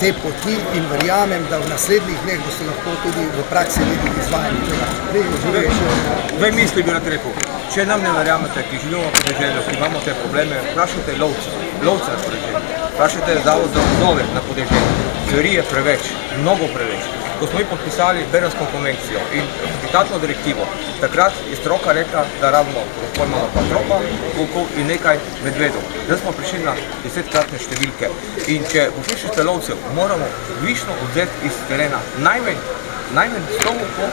te poti in verjamem, da v naslednjih dneh boste lahko tudi v praksi videli izvajanje tega. Dve misli bi rad rekel. Če nam ne verjamete, ki živimo v podeželju, ki imamo te probleme, vprašajte lovce na podeželju, vprašajte Zavod za gozdove na podeželju. Teorije preveč, mnogo preveč. Ko smo mi podpisali Bernsko konvencijo in habitatno direktivo, takrat je stroka rekla, da rabimo pojmano pa tropa, volkov in nekaj medvedov. Zdaj smo prišli na 10-kratne številke in če poslušate lovcev, moramo višno vzeti iz terena najmanj 100 volkov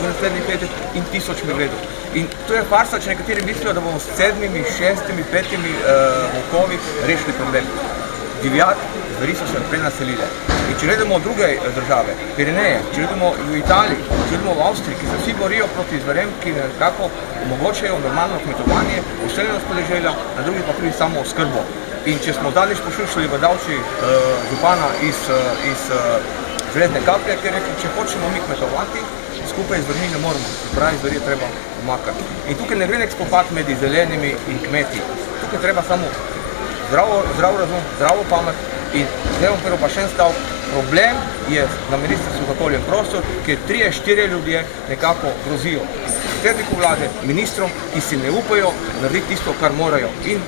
v naslednjih letih in 1000 medvedov. In to je farsa, če nekateri mislijo, da bomo s 7, 6, 5 volkovi rešili problem. Divjad, zveri so se prenaselile. In če gledamo druge države, Pireneje, če gledamo v Italiji, če gledamo v Avstriji, ki se vsi borijo proti zverem, ki nekako omogočajo normalno kmetovanje, useljenost podeželja, na drugi pa tudi samo oskrbo. In če smo danes poslušali v Davči župana iz Železne Kaplje, ki je rekel, če hočemo mi kmetovati, skupaj z zvermi ne moramo, pravi zveri je treba umakati. In tukaj ne gre nek spopad med zelenimi in kmeti. Tukaj treba samo zdrav razum, zdravo pamet in zdaj bom prvo pa še en stav. Problem je na Ministrstvu za okolje in prostor, kjer 3-4 ljudje nekako grozijo predsedniku vlade, ministrom, ki si ne upajo narediti tisto, kar morajo in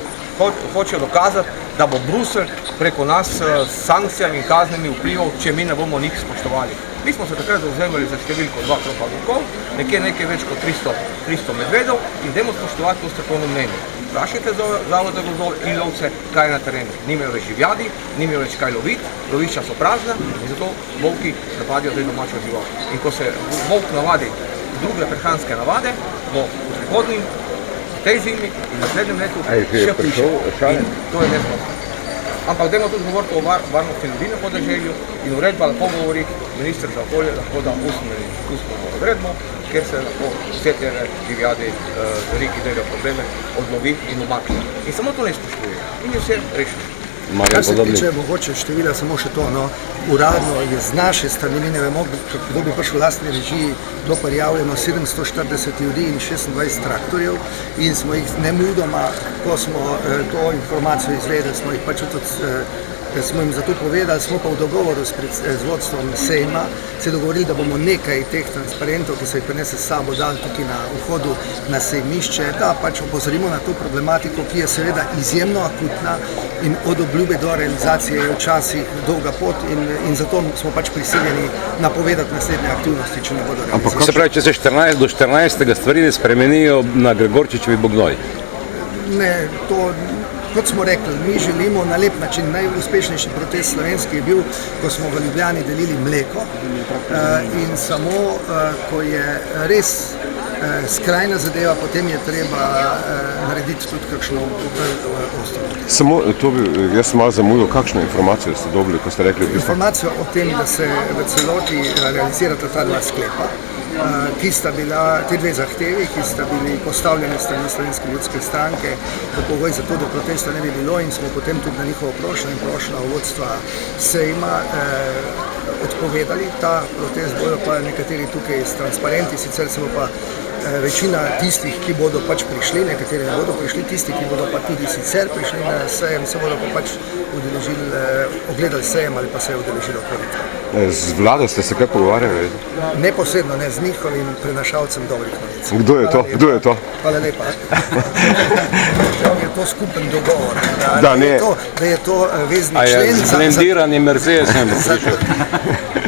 hočejo dokazati, da bo Bruselj preko nas s sankcijami in kaznimi vplival, če mi ne bomo njih spoštovali. Mi smo se takrat zavzemali za številko 2 tropa volkov, nekaj več kot 300 medvedov in dajmo spoštovati to strokovno mnenje. Vprašajte Zavod za gozdove in lovce, kaj je na terenu. Nimajo več živjadi, nimajo več kaj loviti, lovišča so prazna in zato volki napadijo zdaj domačo žival. In ko se volk navadi druge prehranske navade, bo v prihodnjem, tej zimi in naslednjem letu še prišel. In to je nesmotrno. Ampak dajmo tudi govoriti o varnosti ljudi na podeželju in uredba lahko govori, minister za okolje lahko da usmeno odredbo, kjer se lahko vse te divjadi, zveri, ki delajo probleme, odlovi in umakne. In samo to ne spoštuje. In je vse rešeno. Kar se tiče mogoče števila, samo še to, uradno je z naše strani, ne vemo, kdo bi prišel v lastni režiji, bilo prijavljeno 740 ljudi in 26 traktorjev in smo jih nemudoma, ko smo to informacijo izvedeli, smo jih pač tudi smo jim zato povedali, smo pa v dogovoru z vodstvom Sejma se dogovorili, da bomo nekaj teh transparentov, ki se jih prinese s sabo dali tukaj na vhodu na sejmišče, da pač opozorimo na to problematiko, ki je seveda izjemno akutna in od obljube do realizacije je včasih dolga pot in zato smo pač prisiljeni napovedati naslednje aktivnosti, če ne bodo realizirane. Ampak se pravi, če se 14 do 14. stvari ne spremenijo na Gregorčičevi Bognoj? Ne, to kot smo rekli, mi želimo na lep način, najuspešnejši protest slovenski je bil, ko smo v Ljubljani delili mleko in samo, ko je res skrajna zadeva, potem je treba narediti tudi kakšno ostro. Samo to jaz sem malo zamudil, kakšno informacijo ste dobili, ko ste rekli? Informacijo o tem, da se v celoti realizirata ta 2 sklepa, ki sta bila, te 2 zahtevi, ki sta bili postavljeni strani Slovenske ljudske stranke, da pogoj za to, da protesta ne bi bilo in smo potem tudi na njihovo prošnjo in prošnjo vodstva Sejma odpovedali. Ta protest bojo pa nekateri tukaj s transparenti, sicer se bo pa večina tistih, ki bodo pač prišli, nekateri ne bodo prišli, tisti, ki bodo pa tudi sicer prišli na sejem, se bodo pa pač ogledali sejem ali pa se je udeležili otvoritve. Z vlado ste se kaj pogovarjali? Neposredno, ne, z njihovim prenašalcem dobrih novic. Kdo je to? Hvala lepa. Je to skupen dogovor, da je to vezni člen. Z blendirani Mercedes ne bo prišel.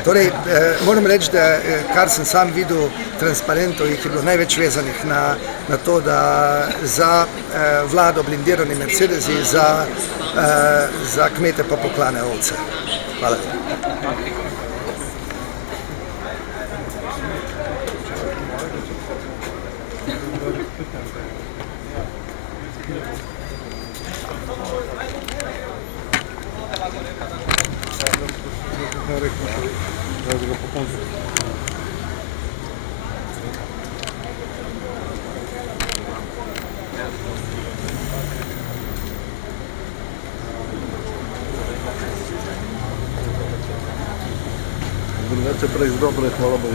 Torej, moram reči, da kar sem sam videl transparentov, jih je bilo največ vezanih na to, da za vlado blindirani Mercedesi, za kmete pa poklane ovce. Hvala. Drugače praviš dobro, hvala Bogu.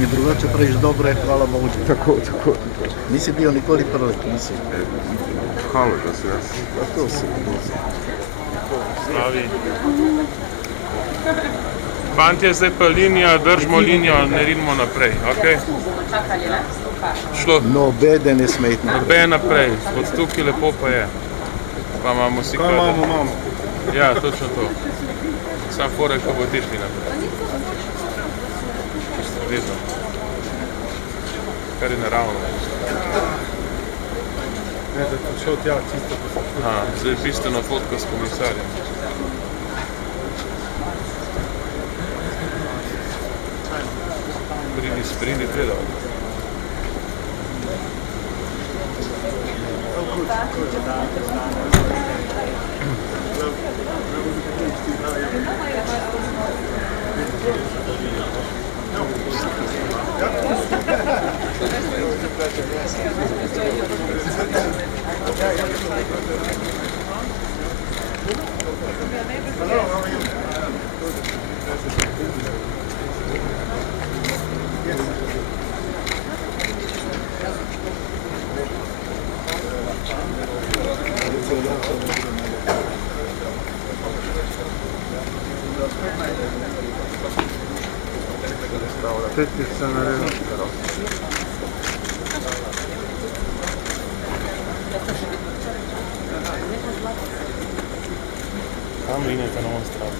In drugače praviš dobro, hvala Bogu. Tako. Nisi bil nikoli prvi, nisi. Halo, da se jaz. To se. Slavi. Fantje, zdaj pa linija, držimo linijo, ne rinimo naprej, okej? Šlo, Nobede ne sme iti naprej. noben naprej, od tukaj lepo pa je. Pa imamo si Kaj imamo? Ja, točno to. Sam fora, ko bo tišli naprej. Vedno. Kar je naravno. Aha, zdaj je bistveno fotka s komisarjem. Pridi, predal. Tam linijata na ovom stranu.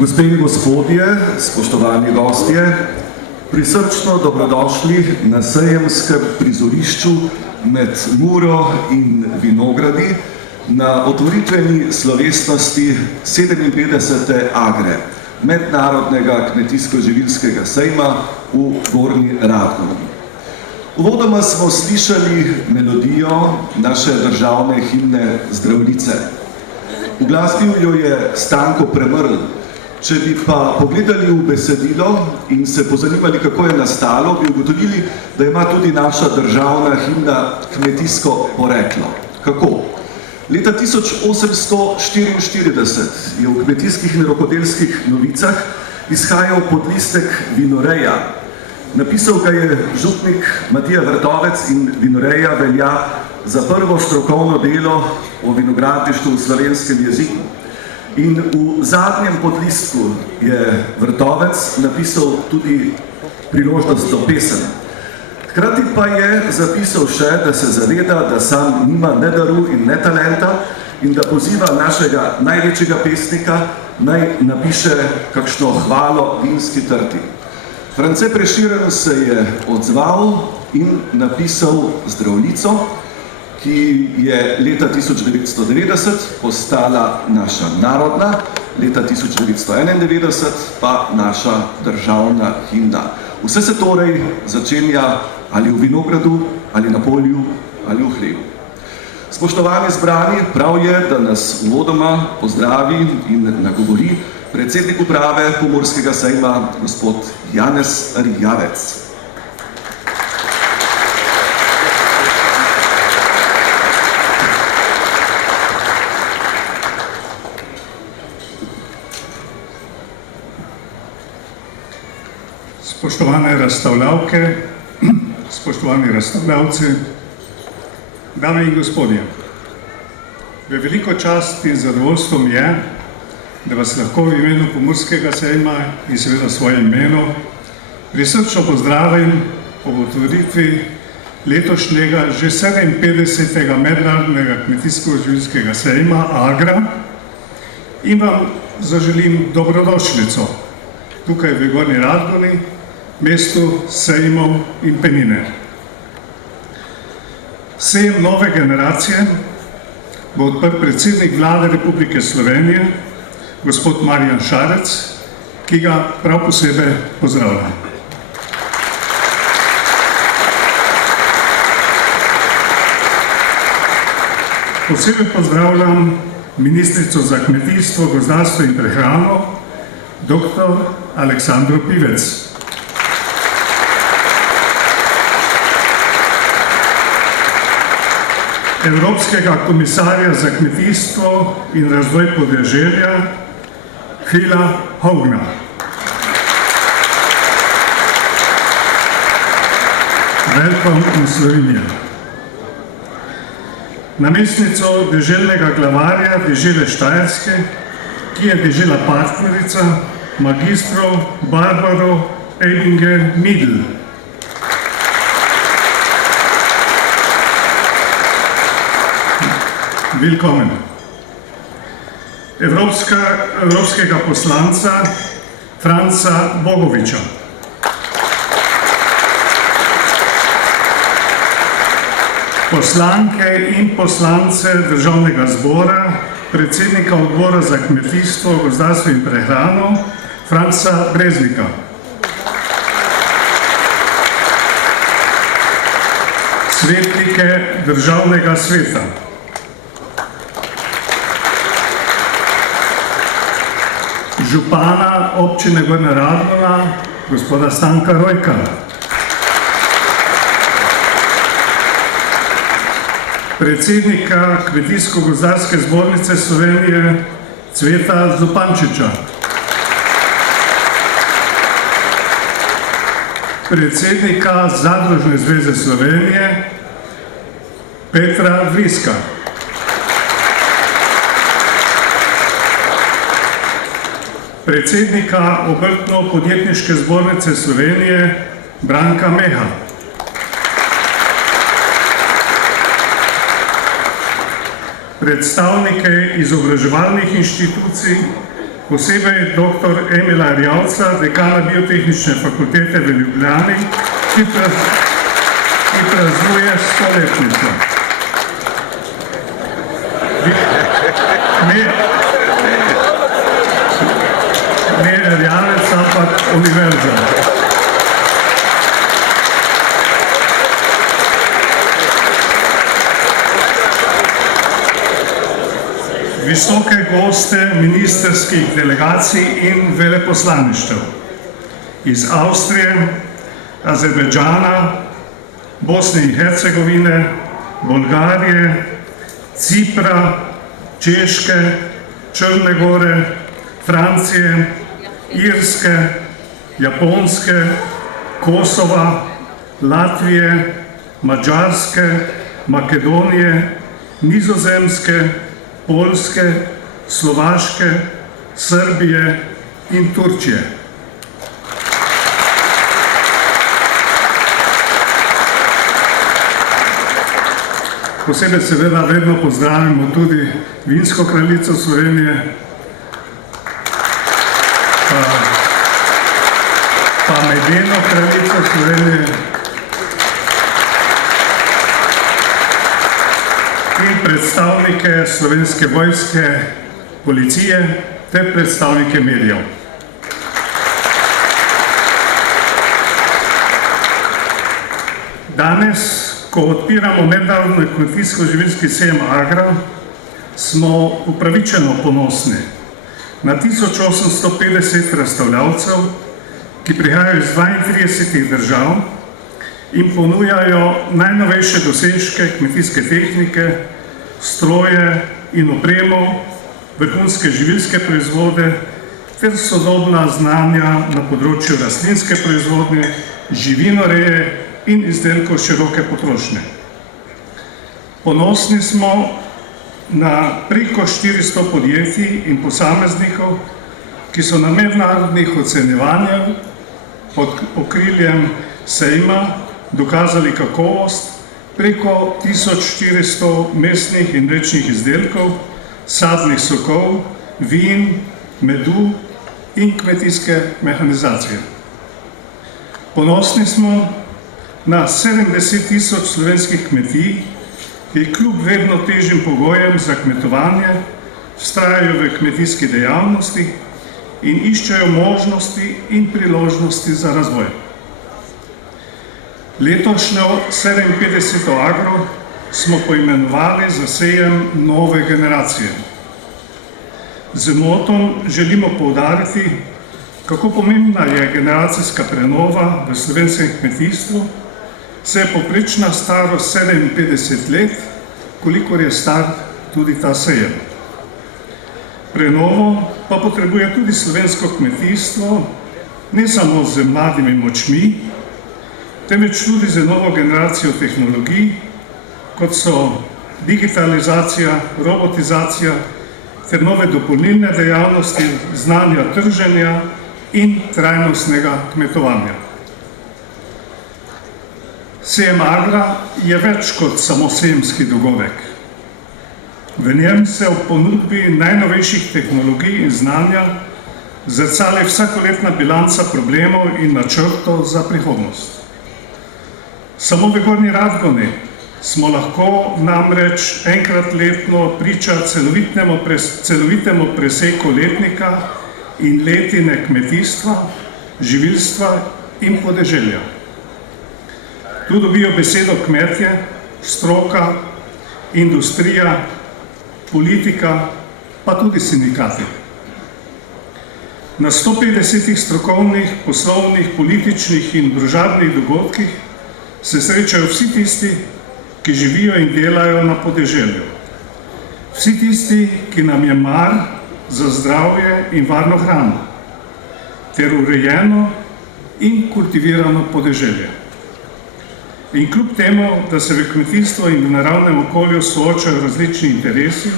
Gospe in gospodje, spoštovani gostje, prisrčno dobrodošli na sejemskem prizorišču med Muro in Vinogradi na otvoritveni slovesnosti 57. Agre, mednarodnega kmetijsko-živilskega sejma v Gornji Radgoni. Uvodoma smo slišali melodijo naše državne himne Zdravljice. Uglasbil jo je Stanko Premrl. Če bi pa pogledali v besedilo in se pozanimali, kako je nastalo, bi ugotovili, da ima tudi naša državna himna kmetijsko poreklo. Kako? Leta 1844 je v Kmetijskih in rokodelskih novicah izhajal podlistek Vinoreja. Napisal ga je župnik Matija Vrtovec in Vinoreja velja za prvo strokovno delo o vinogradništvu v slovenskem jeziku. In v zadnjem podlistku je Vrtovec napisal tudi priložnost do pesem. Hkrati pa je zapisal še, da se zaveda, da sam nima ne daru in ne talenta in da poziva našega največjega pesnika, naj napiše kakšno hvalo vinski trti. France Prešeren se je odzval in napisal Zdravljico, ki je leta 1990 postala naša narodna, leta 1991 pa naša državna himna. Vse se torej začenja ali v Vinogradu, ali na polju, ali v hlevu. Spoštovani zbrani, prav je, da nas uvodoma pozdravi in nagovori predsednik uprave Pomurskega sejma, gospod Janez Erjavec. Spoštovane razstavljavke, spoštovani razstavljavci, dame in gospodje, v veliko čast in zadovoljstvo mi je, da vas lahko v imenu Pomurskega sejma in seveda svoje imeno prisrčno pozdravim ob otvoritvi letošnjega že 57. mednarodnega kmetijsko-živilskega sejma Agra in vam zaželim dobrodošlico tukaj v Gornji Radgoni, mestu sejmov in penine. Sejem nove generacije bo odprl predsednik Vlade Republike Slovenije, gospod Marjan Šarec, ki ga prav posebej pozdravljam. Posebej pozdravljam ministrico za kmetijstvo, gozdarstvo in prehrano, dr. Aleksandro Pivec. Evropskega komisarja za kmetijstvo in razvoj podeželja Phila Hogna. Welcome in Slovenijo. Namestnico deželnega glavarja dežele Štajerske, ki je dežela partnerica, magistro Barbaro Ebinger-Midl. Willkommen. Evropskega poslanca Franca Bogoviča. Poslanke in poslance Državnega zbora, predsednika odbora za kmetijstvo, gozdarstvo in prehrano Franca Breznika. Svetnike Državnega sveta. Župana občine Gornja Radgona, gospoda Stanka Rojka. Predsednika Kmetijsko-gozdarske zbornice Slovenije Cveta Zupančiča. Predsednika Zadružne zveze Slovenije Petra Vriska. Predsednika Obrtno-podjetniške zbornice Slovenije Branka Meha. Predstavnike izobraževalnih inštitucij posebej dr. Emila Erjavca, dekana Biotehnične fakultete v Ljubljani, ki praznuje 100-letnico. Ne Erjavec, ampak univerza. Visoke goste ministerskih delegacij in veleposlaništev iz Avstrije, Azerbajdžana, Bosne in Hercegovine, Bolgarije, Cipra, Češke, Črne Gore, Francije, Irske, Japonske, Kosova, Latvije, Madžarske, Makedonije, Nizozemske, Poljske, Slovaške, Srbije in Turčije. Posebej seveda vedno pozdravimo tudi vinsko kraljico Slovenije, pa medeno kraljico Slovenije in predstavnike Slovenske vojske, policije ter predstavnike medijev. Danes, ko odpiramo mednarodni kmetijsko-živilski sejem Agra, smo upravičeno ponosni na 1850 razstavljavcev, ki prihajajo iz 32 držav in ponujajo najnovejše dosežke kmetijske tehnike, stroje in opremo, vrhunske živilske proizvode ter sodobna znanja na področju rastlinske proizvodnje, živinoreje in izdelkov široke potrošnje. Ponosni smo na preko 400 podjetij in posameznikov, ki so na mednarodnih ocenjevanjih pod okriljem sejma dokazali kakovost preko 1400 mesnih in mlečnih izdelkov, sadnih sokov, vin, medu in kmetijske mehanizacije. Ponosni smo na 70.000 slovenskih kmetij, ki kljub vedno težjim pogojem za kmetovanje vztrajajo v kmetijski dejavnosti in iščejo možnosti in priložnosti za razvoj. Letošnjo 57. Agro smo poimenovali za sejem nove generacije. Z motom želimo poudariti, kako pomembna je generacijska prenova v slovenskem kmetijstvu, saj je povprečna starost 57 let, kolikor je star tudi ta sejem. Prenovo pa potrebuje tudi slovensko kmetijstvo, ne samo z mladimi močmi, temveč tudi z novo generacijo tehnologij, kot so digitalizacija, robotizacija ter nove dopolnilne dejavnosti znanja trženja in trajnostnega kmetovanja. Sejem Agra je več kot samo sejemski dogodek. V njem se ob ponudbi najnovejših tehnologij in znanja zrcali vsakoletna bilanca problemov in načrtov za prihodnost. Samo v Gornji Radgoni smo lahko namreč enkrat letno priča celovitemu preseku letnika in letine kmetijstva, živilstva in podeželja. Tu dobijo besedo kmetje, stroka, industrija, politika, pa tudi sindikati. Na 150 strokovnih, poslovnih, političnih in družabnih dogodkih se srečajo vsi tisti, ki živijo in delajo na podeželju. Vsi tisti, ki nam je mar za zdravje in varno hrano, ter urejeno in kultivirano podeželje. In kljub temu, da se v kmetijstvu in v naravnem okolju soočajo različni interesi,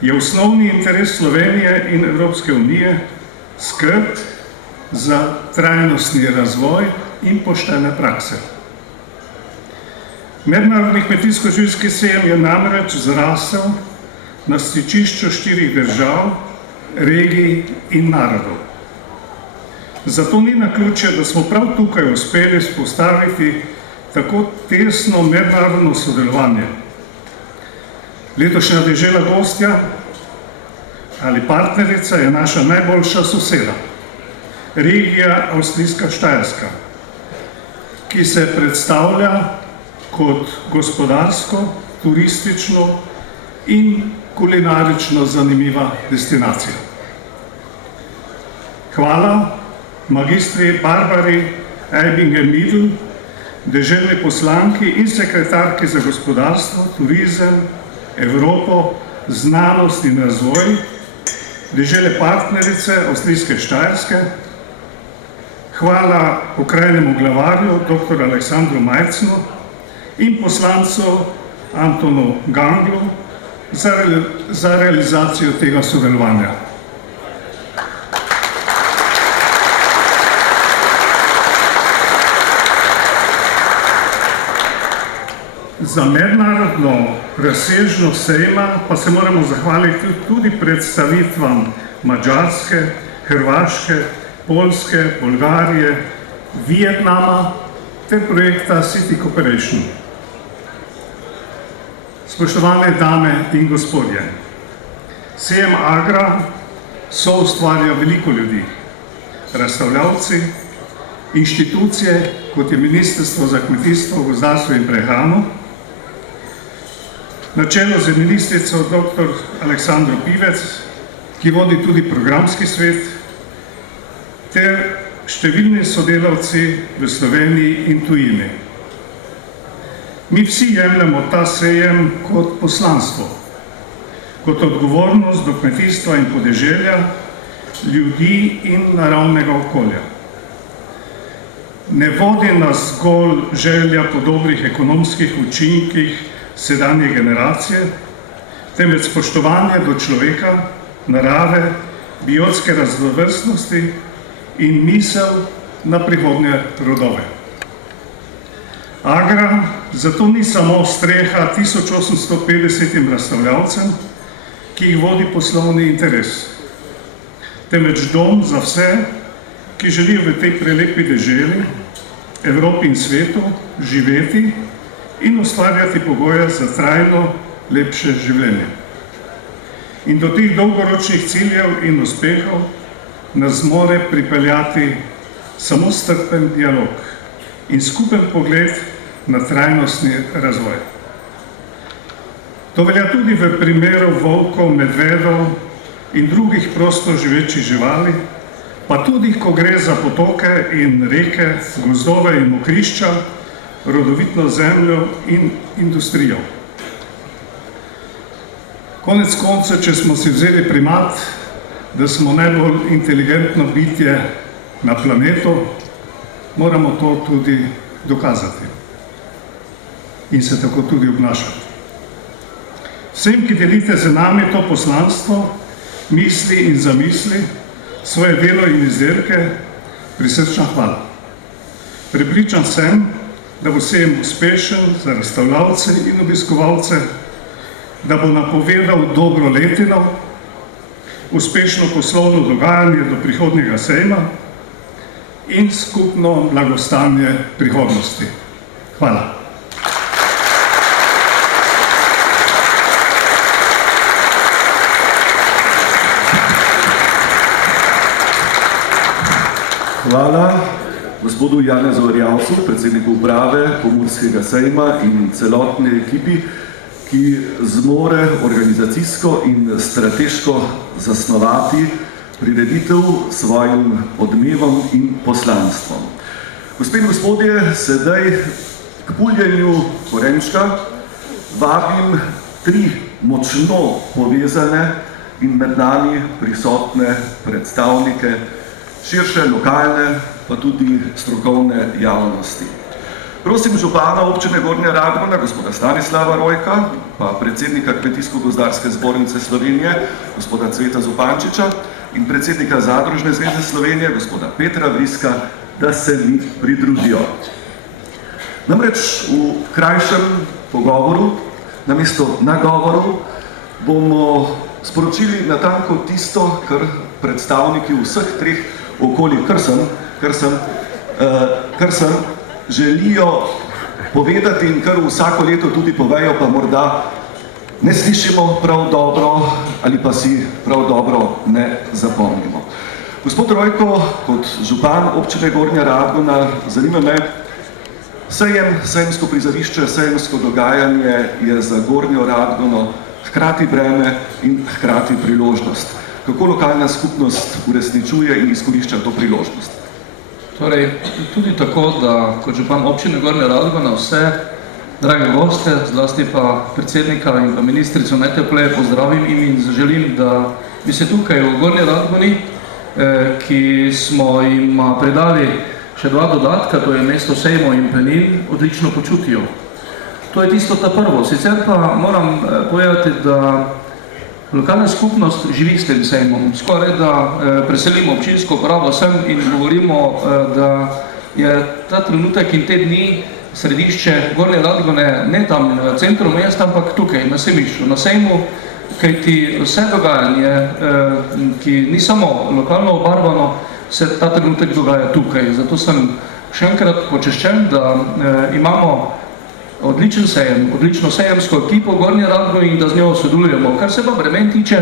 je osnovni interes Slovenije in Evropske unije skrb za trajnostni razvoj in poštene prakse. Mednarodni kmetijsko-živilski sejem je namreč zrasel na stičišču 4 držav regij in narodov. Zato ni naključje, da smo prav tukaj uspeli vzpostaviti tako tesno mednarodno sodelovanje. Letošnja dežela gostja ali partnerica je naša najboljša soseda, regija Avstrijska Štajerska, ki se predstavlja kot gospodarsko, turistično in kulinarično zanimiva destinacija. Hvala magistri Barbari Eibinger-Midl, deželni poslanki in sekretarki za gospodarstvo, turizem, Evropo, znanost in razvoj, dežele partnerice Avstrijske Štajerske. Hvala pokrajnemu glavarju dr. Aleksandru Majcnu in poslancu Antonu Ganglu za realizacijo tega sodelovanja. Za mednarodno razsežnost sejma pa se moramo zahvaliti tudi predstavitvam Madžarske, Hrvaške, Poljske, Bolgarije, Vietnama ter projekta City Cooperation. Spoštovane dame in gospodje, sejem Agra soustvarja veliko ljudi, razstavljavci, inštitucije, kot je Ministrstvo za kmetijstvo, gozdarstvo in prehrano, na čelu z ministrico dr. Aleksandro Pivec, ki vodi tudi programski svet, ter številni sodelavci v Sloveniji in tujini. Mi vsi jemljemo ta sejem kot poslanstvo, kot odgovornost do kmetijstva in podeželja, ljudi in naravnega okolja. Ne vodi nas zgolj želja po dobrih ekonomskih učinkih sedanje generacije, temveč spoštovanje do človeka, narave, biotske raznovrstnosti in misel na prihodnje rodove. Agra zato ni samo streha 1850 razstavljavcem, ki jih vodi poslovni interes, temveč dom za vse, ki želijo v tej prelepi deželi, Evropi in svetu živeti in ustvarjati pogoje za trajno lepše življenje. In do teh dolgoročnih ciljev in uspehov nas more pripeljati samo strpen dialog in skupen pogled na trajnostni razvoj. To velja tudi v primeru volkov, medvedov in drugih prosto živečih živali, pa tudi, ko gre za potoke in reke, gozdove in mokrišča, rodovitno zemljo in industrijo. Konec konca, če smo si vzeli primat, da smo najbolj inteligentno bitje na planetu, moramo to tudi dokazati in se tako tudi obnašati. Vsem, ki delite z nami to poslanstvo, misli in zamisli, svoje delo in izdelke, prisrčna hvala. Prepričan sem, da bo sejem uspešen za razstavljavce in obiskovalce, da bo napovedal dobro letino, uspešno poslovno dogajanje do prihodnjega sejma in skupno blagostanje prihodnosti. Hvala. Hvala gospodu Janezu Erjavcu, predsedniku uprave Pomurskega sejma in celotni ekipi, ki zmore organizacijsko in strateško zasnovati prireditev s svojim odmevom in poslanstvom. Gospe in gospodje, sedaj k puljenju korenčka vabim tri močno povezane in med nami prisotne predstavnike širše lokalne, pa tudi strokovne javnosti. Prosim župana občine Gornja Radgona, gospoda Stanislava Rojka, pa predsednika Kmetijsko-gozdarske zbornice Slovenije, gospoda Cveta Zupančiča in predsednika Zadružne zveze Slovenije, gospoda Petra Vriska, da se mi pridružijo. Namreč v krajšem pogovoru, namesto nagovoru, bomo sporočili natanko tisto, kar predstavniki vseh treh okolij, kar sem želijo povedati in kar vsako leto tudi povejo, pa morda ne slišimo prav dobro ali pa si prav dobro ne zapomnimo. Gospod Rojko, kot župan občine Gornja Radgona, zanima me, sejemsko prizorišče, sejemsko dogajanje je za Gornjo Radgono hkrati breme in hkrati priložnost. Kako lokalna skupnost uresničuje in izkorišča to priložnost? Torej, tudi tako, da kot župan občine Gornja Radgona vse drage goste, zlasti pa predsednika in pa ministrico najtopleje pozdravim in zaželim, da bi se tukaj v Gornji Radgoni, ki smo jim predali še 2 dodatka, to je mesto sejmov in penin, odlično počutijo. To je tisto ta prvo. Sicer pa moram povedati, da lokalna skupnost živi s tem sejmom. Skoraj da preselimo občinsko upravo sem in govorimo, da je ta trenutek in te dni središče Gornje Radgone ne tam v centru mesta, ampak tukaj, na sejmišču, na sejmu, kajti vse dogajanje, ki ni samo lokalno obarvano, se ta trenutek dogaja tukaj. Zato sem še enkrat počaščen, da imamo odličen sejem, odlično sejemsko ekipo v Gornji Radgoni in da z njo sodelujemo. Kar se pa bremen tiče,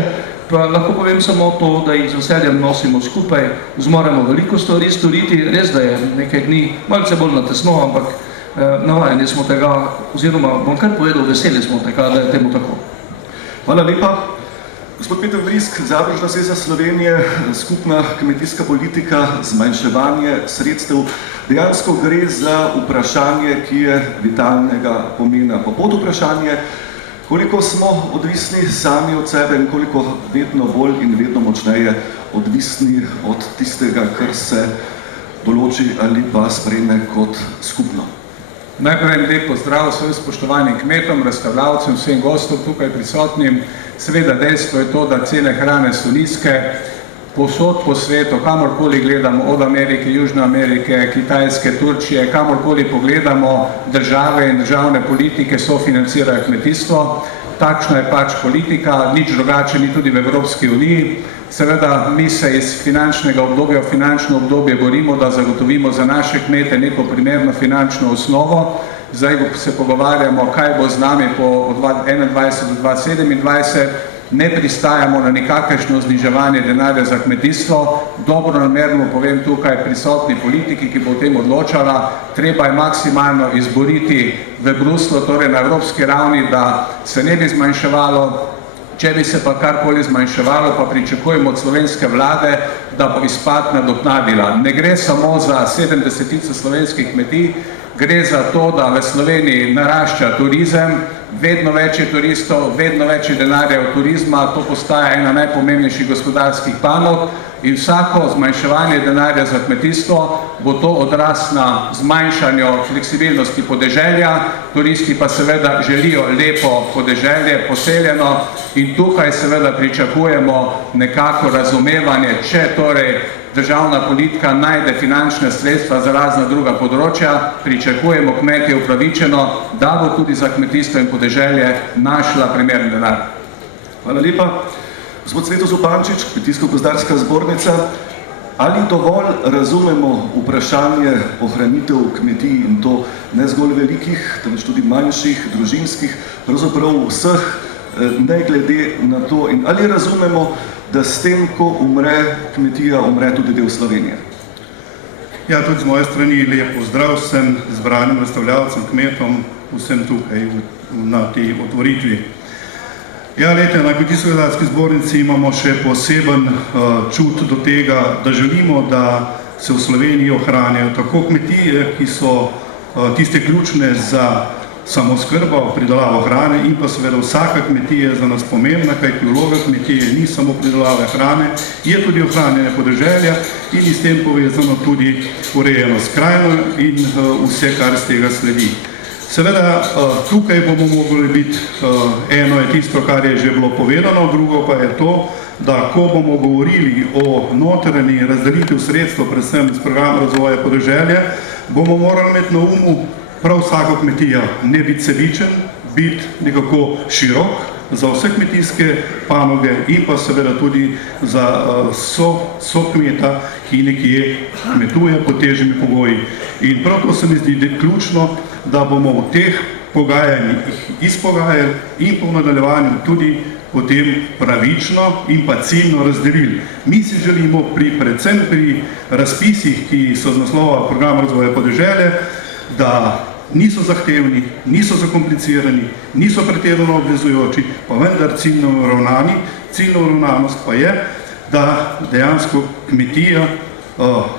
pa lahko povem samo to, da jih z veseljem nosimo skupaj, zmoremo veliko stvari storiti, res da je nekaj dni malce bolj natesno, ampak navajeni smo tega, oziroma bom kar povedal, veseli smo tega, da je temu tako. Hvala lepa. Gospod Peter Brisk, Zadružna zveza Slovenije, skupna kmetijska politika, zmanjševanje sredstev. Dejansko gre za vprašanje, ki je vitalnega pomena. Pa pod vprašanje, koliko smo odvisni sami od sebe in koliko vedno bolj in vedno močneje odvisni od tistega, kar se določi ali pa sprejme kot skupno. Najprej lep pozdrav svojim spoštovanim kmetom, razstavljavcem, vsem gostom tukaj prisotnim. Seveda dejstvo je to, da cene hrane so nizke, povsod po svetu, kamorkoli gledamo, od Amerike, Južne Amerike, Kitajske, Turčije, kamorkoli pogledamo, države in državne politike sofinancirajo kmetijstvo. Takšna je pač politika, nič drugače ni tudi v Evropski uniji. Seveda mi se iz finančnega obdobja v finančno obdobje borimo, da zagotovimo za naše kmete neko primerno finančno osnovo. Zdaj se pogovarjamo, kaj bo z nami po 2021 do 2027. Ne pristajamo na nikakršno zniževanje denarja za kmetijstvo. Dobronamerno povem tukaj prisotni politiki, ki bo o tem odločala, treba je maksimalno izboriti v Bruslu, torej na evropski ravni, da se ne bi zmanjševalo. Če bi se pa karkoli zmanjševalo, pa pričakujemo od slovenske vlade, da bo izpad nadoknadila. Ne gre samo za 70% slovenskih kmetij, gre za to, da v Sloveniji narašča turizem, vedno več je turistov, vedno več je denarja od turizma, to postaja ena najpomembnejših gospodarskih panog in vsako zmanjševanje denarja za kmetijstvo bo to odraz na zmanjšanju fleksibilnosti podeželja, turisti pa seveda želijo lepo podeželje, poseljeno in tukaj seveda pričakujemo nekako razumevanje, če torej državna politika najde finančne sredstva za razna druga področja, pričakujemo kmetje upravičeno, da bo tudi za kmetijstvo in podeželje našla primeren denar. Hvala lepa. Gospod Cveto Zupančič, Kmetijsko-gozdarska zbornica, ali dovolj razumemo vprašanje ohranitev kmetij in to ne zgolj velikih, temveč tudi manjših, družinskih, pravzaprav vseh, ne glede na to, in ali razumemo, da s tem, ko umre kmetija, umre tudi del Slovenije? Ja, tudi z moje strani lep pozdrav vsem zbranim razstavljavcem, kmetom, vsem tukaj na tej otvoritvi. Ja, lejte, na Kmetijsko-gozdarski zbornici imamo še poseben čut do tega, da želimo, da se v Sloveniji ohranjajo tako kmetije, ki so tiste ključne za samooskrbo, pridelavo hrane in pa seveda vsaka kmetija je za nas pomembna, kajti vloga kmetije ni samo pridelave hrane, je tudi ohranjanje podeželja in s tem povezano tudi urejenost krajino in vse, kar z tega sledi. Seveda, tukaj bomo mogli biti, eno je tisto, kar je že bilo povedano, drugo pa je to, da ko bomo govorili o notranji razdelitev sredstev, predvsem iz programa razvoja podeželja, bomo morali imeti na umu prav vsako kmetija, ne biti sebičen, biti nekako širok, za vse kmetijske panoge in pa seveda tudi za kmeta, ki nekje kmetuje pod težjimi pogoji. In prav to se mi zdi ključno, da bomo v teh pogajanjih izpogajali in po nadaljevanju tudi potem pravično in pa ciljno razdelili. Mi si želimo predvsem pri razpisih, ki so z naslova programa razvoja podeželja, da niso zahtevni, niso zakomplicirani, niso pretirano obvezujoči, pa vendar ciljno uravnani. Ciljna uravnanost pa je, da dejansko kmetija,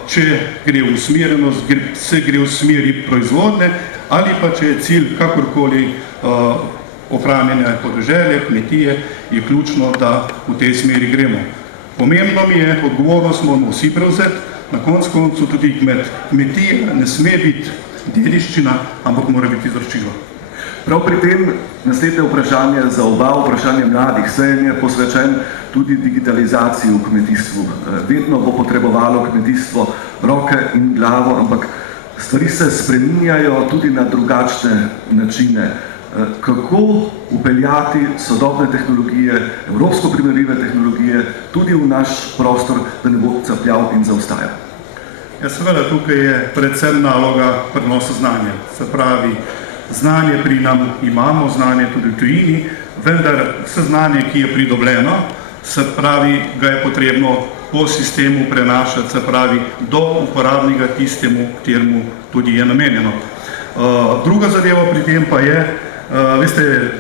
če gre v usmerjenost, se gre v smeri proizvodne, ali pa če je cilj kakorkoli ohranjanja podeželja, kmetije, je ključno, da v tej smeri gremo. Pomembno mi je, odgovornost moramo vsi prevzeti, na koncu tudi kmetija ne sme biti dediščina, ampak mora biti izročilo. Prav pri tem naslednje vprašanje za oba, vprašanje mladih, sejem je posvečen tudi digitalizaciji v kmetijstvu. Vedno bo potrebovalo kmetijstvo roke in glavo, ampak stvari se spreminjajo tudi na drugačne načine. Kako upeljati sodobne tehnologije, evropsko primerljive tehnologije, tudi v naš prostor, da ne bo capljal in zaostajal? Ja, seveda, tukaj je predvsem naloga prenosa znanja. Se pravi, znanje pri nam imamo, znanje tudi v tujini, vendar vse znanje, ki je pridobljeno, se pravi, ga je potrebno po sistemu prenašati, se pravi, do uporabnika tistemu, kateremu tudi je namenjeno. Druga zadeva pri tem pa je, veste,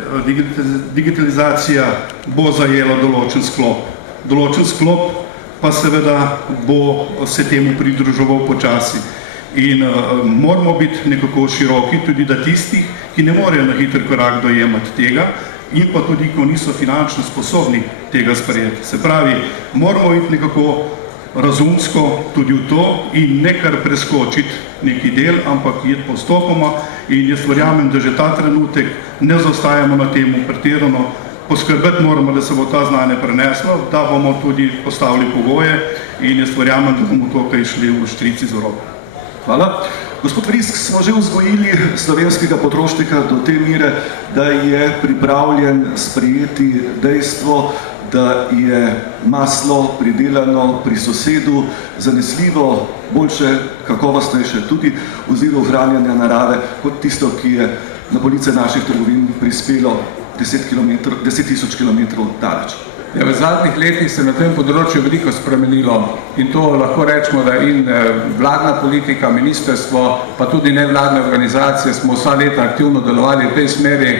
digitalizacija bo zajela določen sklop. Določen sklop pa seveda bo se temu pridruževal počasi. In moramo biti nekako široki, tudi da tistih, ki ne morejo na hiter korak dojemati tega, in pa tudi, ko niso finančno sposobni tega sprejeti. Se pravi, moramo iti nekako razumsko tudi v to in ne kar preskočiti neki del, ampak iti postopoma. In jaz verjamem, da že ta trenutek ne zaostajamo na temu pretirano. Poskrbeti moramo, da se bo ta znanje preneslo, da bomo tudi postavili pogoje in jaz verjamem, da bomo tukaj šli v štrici z Evropo. Hvala. Gospod Vrisk, smo že vzgojili slovenskega potrošnika do te mere, da je pripravljen sprejeti dejstvo, da je maslo pridelano pri sosedu zanesljivo, boljše, kakovostnejše, tudi v oziru ohranjanja narave, kot tisto, ki je na police naših trgovin prispelo 10.000 kilometrov daleč. Ja, v zadnjih letih se na tem področju veliko spremenilo in to lahko rečemo, da in vladna politika, ministrstvo, pa tudi nevladne organizacije smo vsa leta aktivno delovali v tej smeri,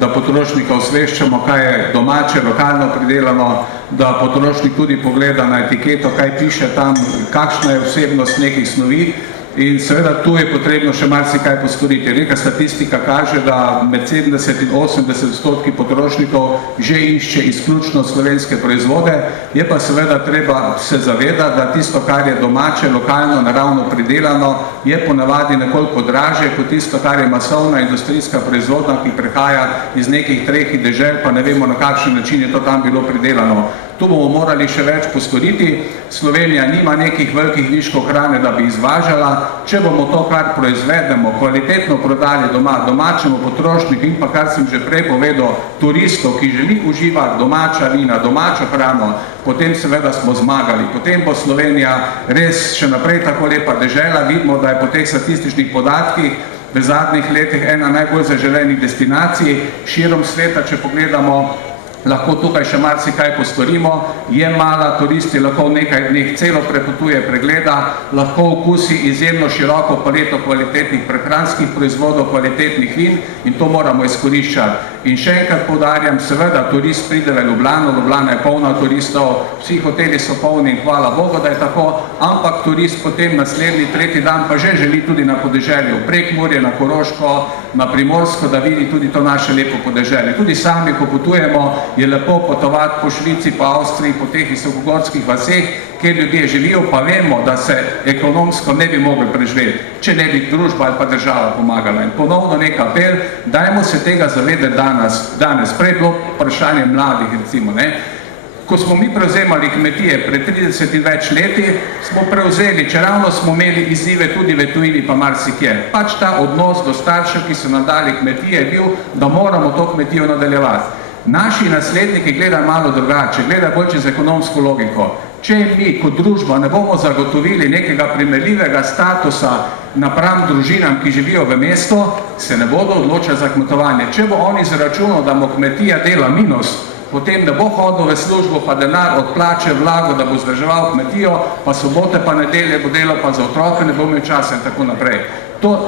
da potrošnika osveščamo, kaj je domače, lokalno pridelano, da potrošnik tudi pogleda na etiketo, kaj piše tam, kakšna je vsebnost nekih snovi. In seveda tu je potrebno še marsikaj postoriti. Neka statistika kaže, da med 70 in 80% potrošnikov že išče izključno slovenske proizvode, je pa seveda treba se zavedati, da tisto, kar je domače, lokalno, naravno pridelano, je ponavadi nekoliko draže kot tisto, kar je masovna industrijska proizvodnja, ki prihaja iz nekih treh dežel, pa ne vemo, na kakšen način je to tam bilo pridelano. Tu bomo morali še več postoriti. Slovenija nima nekih velikih viškov hrane, da bi izvažala. Če bomo to, kar proizvedemo, kvalitetno prodali doma, domačemu potrošniku in pa, kar sem že prej povedal, turistov, ki želi uživati domača vina, domačo hrano, potem seveda smo zmagali. Potem bo Slovenija res še naprej tako lepa dežela. Vidimo, da je po teh statističnih podatkih v zadnjih letih ena najbolj zaželenih destinacij širom sveta, če pogledamo. Lahko tukaj še marsikaj postorimo, je mala, turisti lahko v nekaj dneh celo prepotuje, pregleda, lahko okusi izjemno široko paleto kvalitetnih prehranskih proizvodov, kvalitetnih vin in to moramo izkoriščati. In še enkrat poudarjam, seveda turist pride v Ljubljano, Ljubljana je polna turistov, vsi hoteli so polni in hvala Bogu, da je tako, ampak turist potem naslednji, tretji dan pa že želi tudi na podeželju, v Prekmurje, na Koroško, na Primorsko, da vidi tudi to naše lepo podeželje. Tudi sami, ko potujemo, je lepo potovati po Švici, po Avstriji, po teh visokogorskih vaseh, kjer ljudje živijo, pa vemo, da se ekonomsko ne bi mogli preživeti, če ne bi družba ali pa država pomagala. In ponovno nek apel, dajmo se tega zavedati danes. Prej bilo vprašanje mladih, recimo, ne. Ko smo mi prevzemali kmetije pred 30 in več leti, smo prevzeli, čeravno smo imeli izzive tudi v tujini pa marsikje. Pač ta odnos do staršev, ki so nam dali kmetije, je bil, da moramo to kmetijo nadaljevati. Naši nasledniki gledajo malo drugače, gledajo bolj čez ekonomsko logiko. Če mi kot družba ne bomo zagotovili nekega primerljivega statusa napram družinam, ki živijo v mestu, se ne bodo odločili za kmetovanje. Če bo on izračunal, da mu kmetija dela minus, potem ne bo hodil v službo, pa denar od plače vlago, da bo vzdrževal kmetijo, pa sobote pa nedelje bo delal, pa za otroke ne bo imel časa in tako naprej.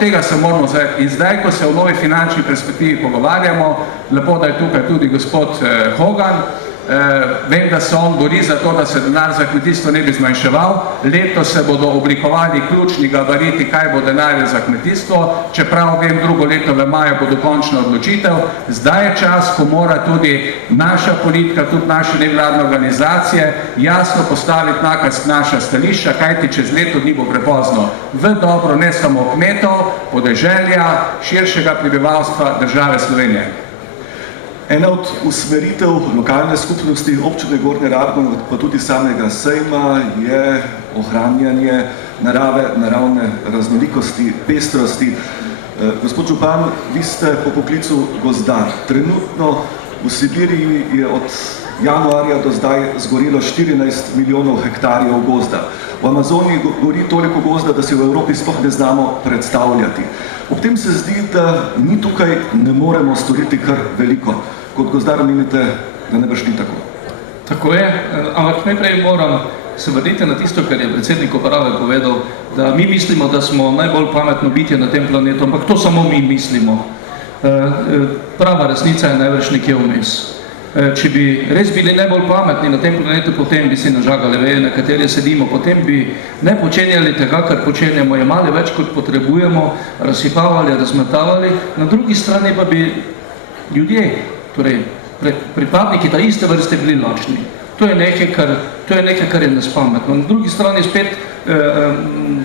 Tega se moramo zavedati. In zdaj, ko se v novi finančni perspektivi pogovarjamo, lepo, da je tukaj tudi gospod Hogan, vem, da se on bori za to, da se denar za kmetijstvo ne bi zmanjševal. Letos se bodo oblikovali ključni gabariti, kaj bo denarja za kmetijstvo, čeprav vem, drugo leto v maju bo dokončna odločitev. Zdaj je čas, ko mora tudi naša politika, tudi naše nevladne organizacije jasno postaviti naša stališča, kajti čez leto dni bo prepozno. V dobro ne samo kmetov, podeželja, širšega prebivalstva države Slovenije. Ena od usmeritev lokalne skupnosti občine Gornje Radgone, pa tudi samega sejma, je ohranjanje narave, naravne raznolikosti, pestrosti. Gospod župan, vi ste po poklicu gozdar. Trenutno v Sibiriji je od januarja do zdaj zgorelo 14 milijonov hektarjev gozda. V Amazoniji gori toliko gozda, da si v Evropi sploh ne znamo predstavljati. Ob tem se zdi, da mi tukaj ne moremo storiti kar veliko. Kot gozdar menite, da ne ni tako. Tako je, ampak najprej moram se vrniti na tisto, kar je predsednik uprave povedal, da mi mislimo, da smo najbolj pametno bitje na tem planetu, ampak to samo mi mislimo. Prava resnica je največ nekje vmes. Če bi res bili najbolj pametni na tem planetu, potem bi si nažagali veje, na kateri sedimo, potem bi ne počenjali tega, kar počenjamo, jemali več, kot potrebujemo, razsipavali, razmetavali, na drugi strani pa bi ljudje, torej pripadniki ta iste vrste bili lačni. To je nekaj, kar je nespametno. Na drugi strani spet,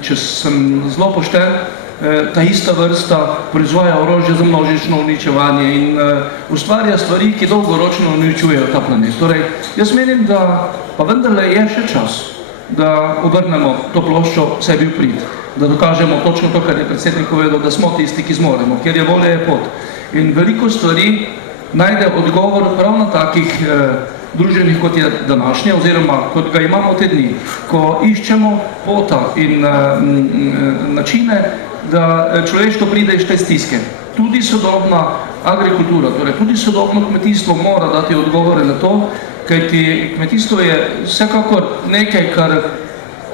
če sem zelo pošten, ta ista vrsta proizvaja orožje za množično uničevanje in ustvarja stvari, ki dolgoročno uničujejo ta planet. Torej, jaz menim, da pa vendarle je še čas, da obrnemo to ploščo sebi v prid, da dokažemo točno to, kar je predsednik povedal, da smo tisti, ki zmoremo, kjer je volja je pot. In veliko stvari najde odgovor prav na takih druženjih, kot je današnje, oziroma kot ga imamo te dni, ko iščemo pota in načine, da človeštvo pride iz te stiske. Tudi sodobna agrikultura, torej tudi sodobno kmetijstvo mora dati odgovore na to, kajti kmetijstvo je vsekakor nekaj, kar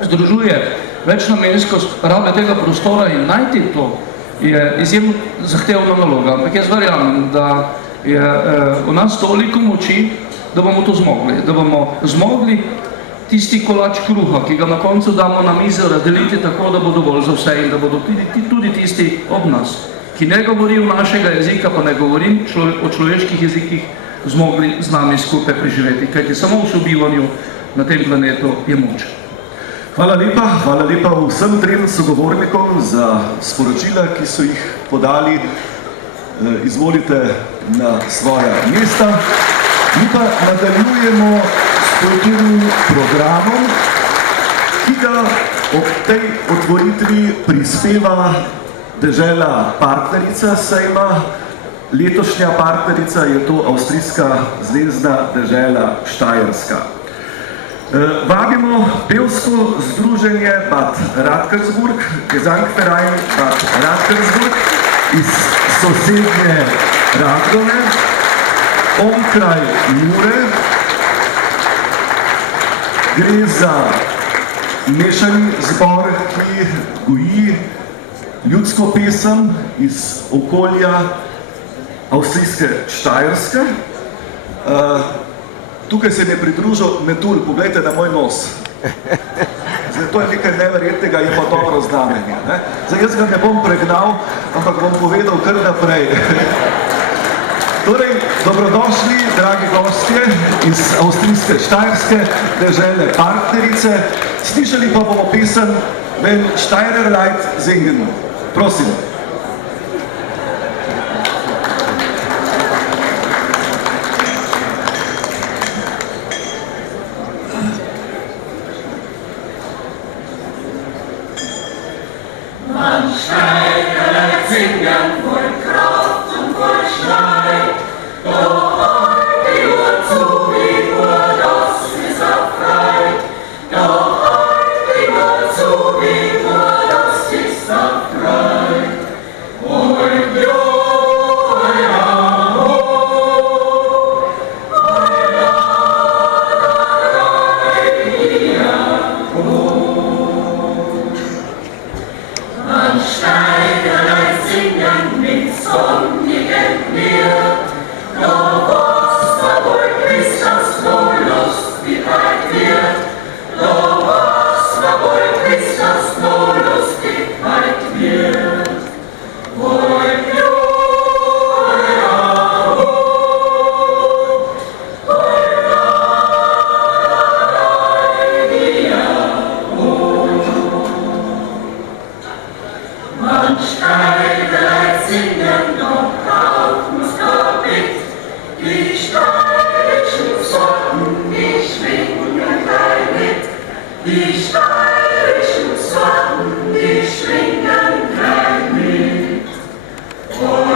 združuje večnamenskost rabe tega prostora in najti to je izjemno zahtevna naloga. Ampak jaz verjamem, da je v nas toliko moči, da bomo to zmogli, da bomo zmogli tisti kolač kruha, ki ga na koncu damo na mizo, razdeliti tako, da bo dovolj za vse in da bodo tudi tisti ob nas, ki ne govorijo našega jezika, pa ne govorim o človeških jezikih, zmogli z nami skupaj preživeti, kajti samo v sobivanju na tem planetu je moč. Hvala lepa vsem trem sogovornikom za sporočila, ki so jih podali. Izvolite na svoja mesta. Mi pa nadaljujemo s kulturnim programom, ki ga ob tej otvoritvi prispeva dežela partnerica sejma. Letošnja partnerica je to avstrijska zvezna dežela Štajerska. Vabimo pevsko združenje Bad Radkersburg, Gesangverein Bad Radkersburg iz sosednje Radgone, onkraj Mure. Gre za mešani zbor, ki goji ljudsko pesem iz okolja avstrijske Štajerske. Tukaj se mi je pridružil metulj, poglejte na moj nos. Zdaj, to je nekaj neverjetnega, je pa dobro znamenje. Zdaj, jaz ga ne bom pregnal, ampak bom povedal kar naprej. Torej, dobrodošli, dragi gostje iz avstrijske Štajerske dežele partnerice. Slišali pa bomo pesem Wenn Steirer Leid singen. Prosim. Singen voll Kraft und voll Schrei, doch heute Die steirischen Sonnen, die schwingen gleich mit. Und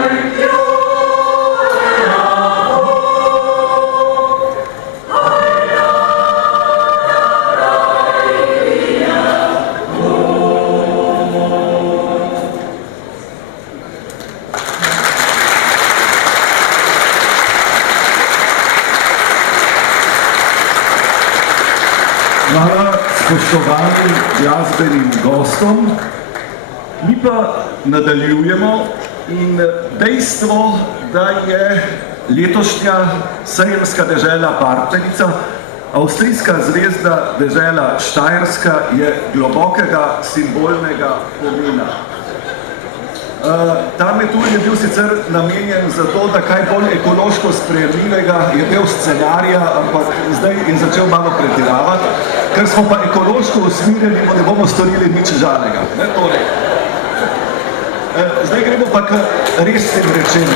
Hvala spoštovanim glasbenim gostom. Mi pa nadaljujemo in dejstvo, da je letošnja sejemska dežela partnerica, avstrijska zvezda dežela Štajerska, je globokega simbolnega pomena. Ta metulj je bil sicer namenjen za to, da kaj bolj ekološko sprejemljivega je del scenarija, ampak zdaj je začel malo pretiravati, ker smo pa ekološko usmirjeni, pa ne bomo storili nič žalega. Zdaj gremo pa k resnim rečem.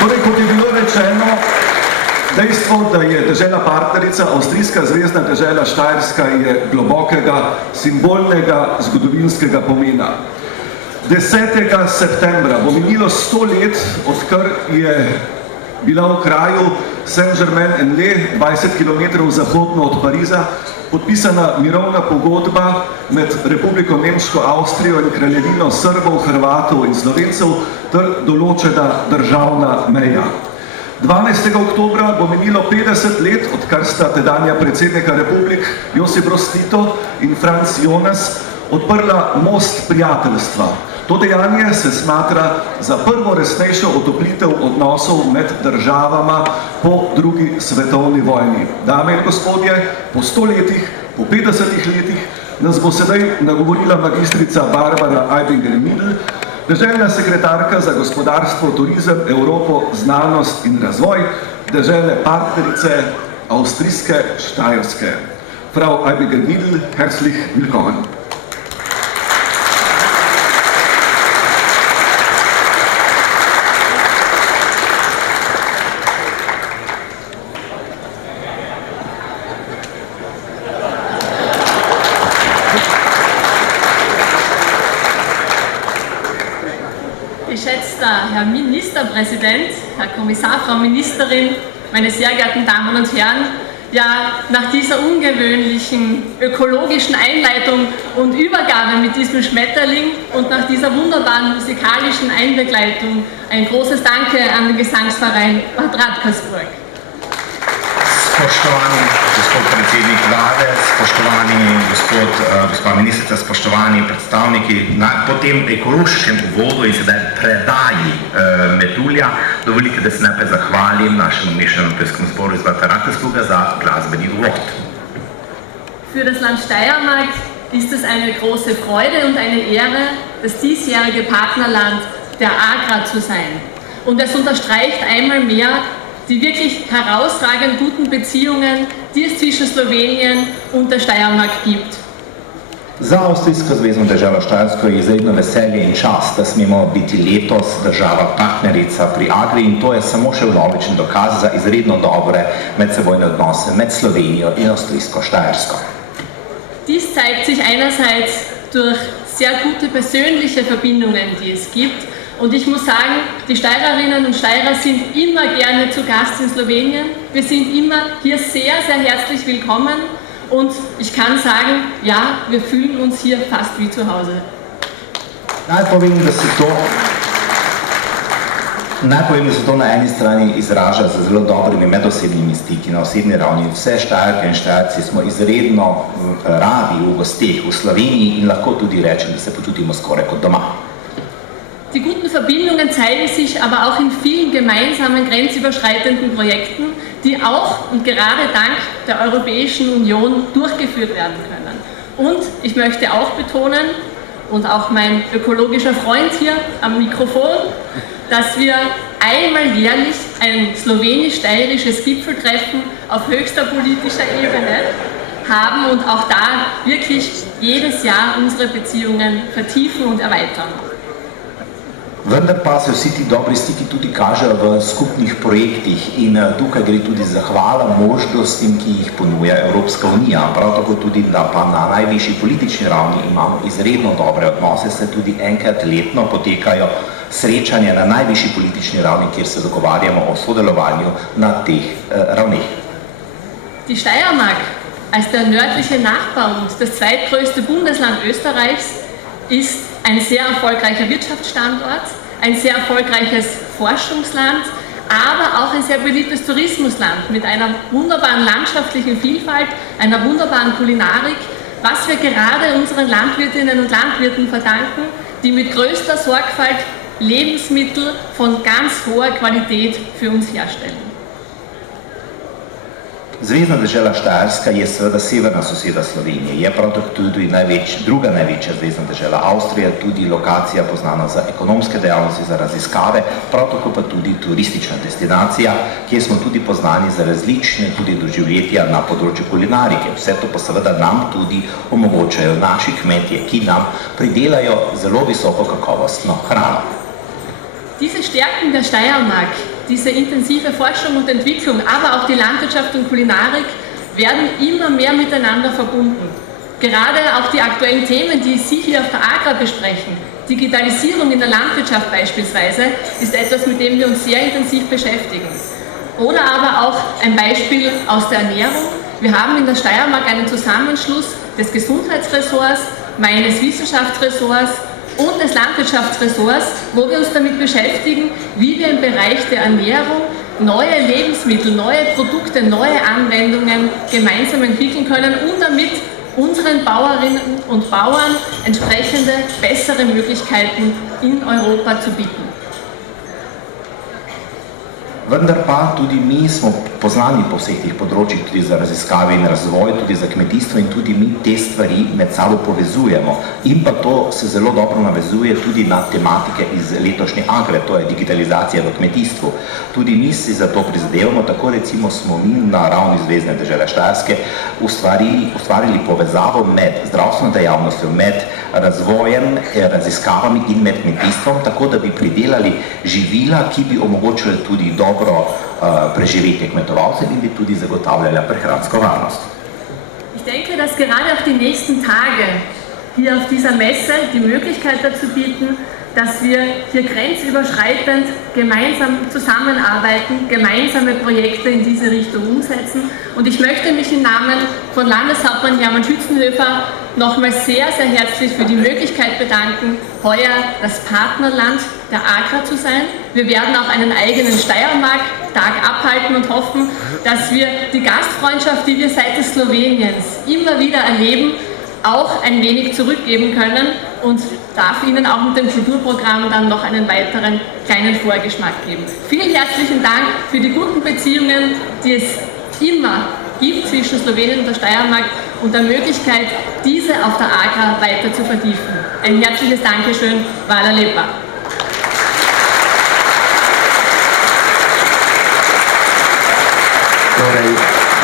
Torej, kot je bilo rečeno, dejstvo, da je dežela partnerica, avstrijska zvezna dežela Štajerska, je globokega, simbolnega, zgodovinskega pomena. 10. septembra bo minilo 100 let, odkar je bila v kraju Saint-Germain-en-Laye, 20 km zahodno od Pariza, podpisana mirovna pogodba med Republiko Nemško, Avstrijo in kraljevino Srbov, Hrvatov in Slovencev ter določena državna meja. 12. oktobra bo minilo 50 let, odkar sta tedanja predsednika republik Josip Broz Tito in Franz Jonas odprla most prijateljstva. To dejanje se smatra za prvo resnejšo otoplitev odnosov med državama po drugi svetovni vojni. Dame in gospodje, po 100 letih, po 50 letih nas bo sedaj nagovorila magistrica Barbara Aibinger-Midl, deželna sekretarka za gospodarstvo, turizem, Evropo, znanost in razvoj, dežele partnerice avstrijske Štajerske. Frau Aibinger-Midl, herzlich willkommen. Geschätzter Herr Ministerpräsident, Herr Kommissar, Frau Ministerin, meine sehr geehrten Damen und Herren, ja, nach dieser ungewöhnlichen ökologischen Einleitung und Übergabe mit diesem Schmetterling und nach dieser wunderbaren musikalischen Einbegleitung ein großes Danke an den Gesangsverein Bad Radkersburg. Spoštovani gospod predsednik vlade, spoštovani gospa ministrica, spoštovani predstavniki, po tem ekološkem uvodu in sedaj predaji metulja, dovolite, da se najprej zahvalim našemu mešanemu pevskemu zboru iz Bad Radkersburga za glasbeni uvod. Für das Land Steiermark ist es eine große Freude und eine Ehre, das diesjährige Partnerland der AGRA zu sein. Und es unterstreicht einmal mehr die wirklich herausragend guten Beziehungen, die es zwischen Slowenien und der Steiermark gibt. Za Avstrijsko zvezno deželo Štajersko je izredno veselje in čast, da smemo biti letos država partnerica pri AGRI, in to je samo še vnovičen dokaz za izredno dobre medsebojne odnose med Slovenijo in Avstrijsko Štajersko. Dies zeigt sich einerseits durch sehr gute persönliche Verbindungen, die es gibt. Und ich muss sagen, die Steirerinnen und Steirer sind immer gerne zu Gast in Slowenien. Wir sind immer hier sehr, sehr herzlich willkommen. Und ich kann sagen, ja, wir fühlen uns hier fast wie zu Hause. Naj povem, da se to na eni strani izraža z zelo dobrimi medosebnimi stiki na osebni ravni. Vse Štajerke in Štajerci smo izredno radi v gosteh v Sloveniji in lahko tudi rečem, da se počutimo skoraj kot doma. Die guten Verbindungen zeigen sich aber auch in vielen gemeinsamen grenzüberschreitenden Projekten, die auch und gerade dank der Europäischen Union durchgeführt werden können. Und ich möchte auch betonen, und auch mein ökologischer Freund hier am Mikrofon, dass wir einmal jährlich ein slowenisch-steirisches Gipfeltreffen auf höchster politischer Ebene haben und auch da wirklich jedes Jahr unsere Beziehungen vertiefen und erweitern. Vendar pa se vsi ti dobri stiki tudi kažejo v skupnih projektih in tukaj gre tudi zahvala možnostim, ki jih ponuja Evropska unija. Prav tako tudi, da pa na najvišji politični ravni imamo izredno dobre odnose, se tudi enkrat letno potekajo srečanja na najvišji politični ravni, kjer se dogovarjamo o sodelovanju na teh ravneh. Die Steiermark als der nördliche Nachbar und das zweitgrößte Bundesland Österreichs ist ein sehr erfolgreicher Wirtschaftsstandort, ein sehr erfolgreiches Forschungsland, aber auch ein sehr beliebtes Tourismusland mit einer wunderbaren landschaftlichen Vielfalt, einer wunderbaren Kulinarik, was wir gerade unseren Landwirtinnen und Landwirten verdanken, die mit größter Sorgfalt Lebensmittel von ganz hoher Qualität für uns herstellen. Zvezna dežela Štajerska je seveda severna soseda Slovenije, je prav tako tudi druga največja zvezna dežela Avstrija, tudi lokacija poznana za ekonomske dejavnosti, za raziskave, prav tako pa tudi turistična destinacija, kjer smo tudi poznani za različne tudi doživljetja na področju kulinarike. Vse to pa seveda nam tudi omogočajo naši kmetje, ki nam pridelajo zelo visoko kakovostno hrano. Diese Stärken der Steiermark, diese intensive Forschung und Entwicklung, aber auch die Landwirtschaft und Kulinarik werden immer mehr miteinander verbunden. Gerade auch die aktuellen Themen, die Sie hier auf der AGRA besprechen, Digitalisierung in der Landwirtschaft beispielsweise, ist etwas, mit dem wir uns sehr intensiv beschäftigen. Oder aber auch ein Beispiel aus der Ernährung. Wir haben in der Steiermark einen Zusammenschluss des Gesundheitsressorts, meines Wissenschaftsressorts und des Landwirtschaftsressorts, wo wir uns damit beschäftigen, wie wir im Bereich der Ernährung neue Lebensmittel, neue Produkte, neue Anwendungen gemeinsam entwickeln können, um damit unseren Bauerinnen und Bauern entsprechende bessere Möglichkeiten in Europa zu bieten. Vendar pa tudi mi smo poznani po vseh teh področjih, tudi za raziskave in razvoj, tudi za kmetijstvo in tudi mi te stvari med sabo povezujemo. In pa to se zelo dobro navezuje tudi na tematike iz letošnje AGRE, to je digitalizacija v kmetijstvu. Tudi mi si za to prizadevamo, tako recimo smo mi na ravni Zvezne dežele Štajerske ustvarili povezavo med zdravstveno dejavnostjo, med razvojem, raziskavami in med kmetijstvom, tako da bi pridelali živila, ki bi omogočili tudi dobro preživetje kmetovalcev in bi tudi zagotavljala prehransko varnost. Ich denke, dass gerade auch die nächsten Tage hier auf dieser Messe die Möglichkeit dazu bieten, dass wir hier grenzüberschreitend gemeinsam zusammenarbeiten, gemeinsame Projekte in diese Richtung umsetzen. Und ich möchte mich im Namen von Landeshauptmann Hermann Schützenhöfer nochmals sehr, sehr herzlich für die Möglichkeit bedanken, heuer das Partnerland der AGRA zu sein. Wir werden auch einen eigenen Steiermark-Tag abhalten und hoffen, dass wir die Gastfreundschaft, die wir seitens Sloweniens immer wieder erleben, auch ein wenig zurückgeben können und darf Ihnen auch mit dem Kulturprogramm dann noch einen weiteren kleinen Vorgeschmack geben. Vielen herzlichen Dank für die guten Beziehungen, die es immer gibt zwischen Slowenien und der Steiermark und der Möglichkeit, diese auf der AGRA weiter zu vertiefen. Ein herzliches Dankeschön, Hvala lepa.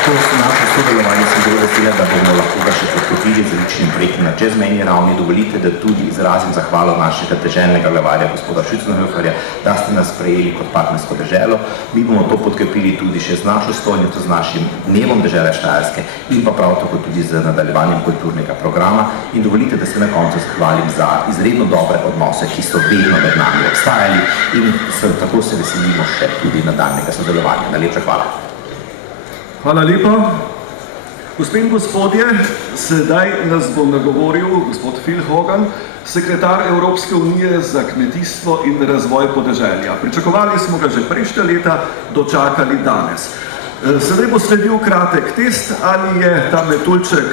To so naše sodelovanje, sem zelo vesela, da bomo lahko ga še podkrepili z različnimi projekti na čezmejni ravni. Dovolite, da tudi izrazim zahvalo našega deželnega glavarja, gospoda Schützenhöferja, da ste nas sprejeli kot partnersko deželo. Mi bomo to podkrepili tudi še z našo stojnico, z našim dnevom dežele Štajerske in pa prav tako tudi z nadaljevanjem kulturnega programa. In dovolite, da se na koncu zahvalim za izredno dobre odnose, ki so vedno med nami obstajali in tako se veselimo še tudi nadaljnjega sodelovanja. Najlepša hvala. Hvala lepa. Gospe in gospodje, sedaj nas bo nagovoril gospod Phil Hogan, sekretar Evropske unije za kmetijstvo in razvoj podeželja. Pričakovali smo ga že prejšnja leta, dočakali danes. Sedaj bo sledil kratek test, ali je ta metuljček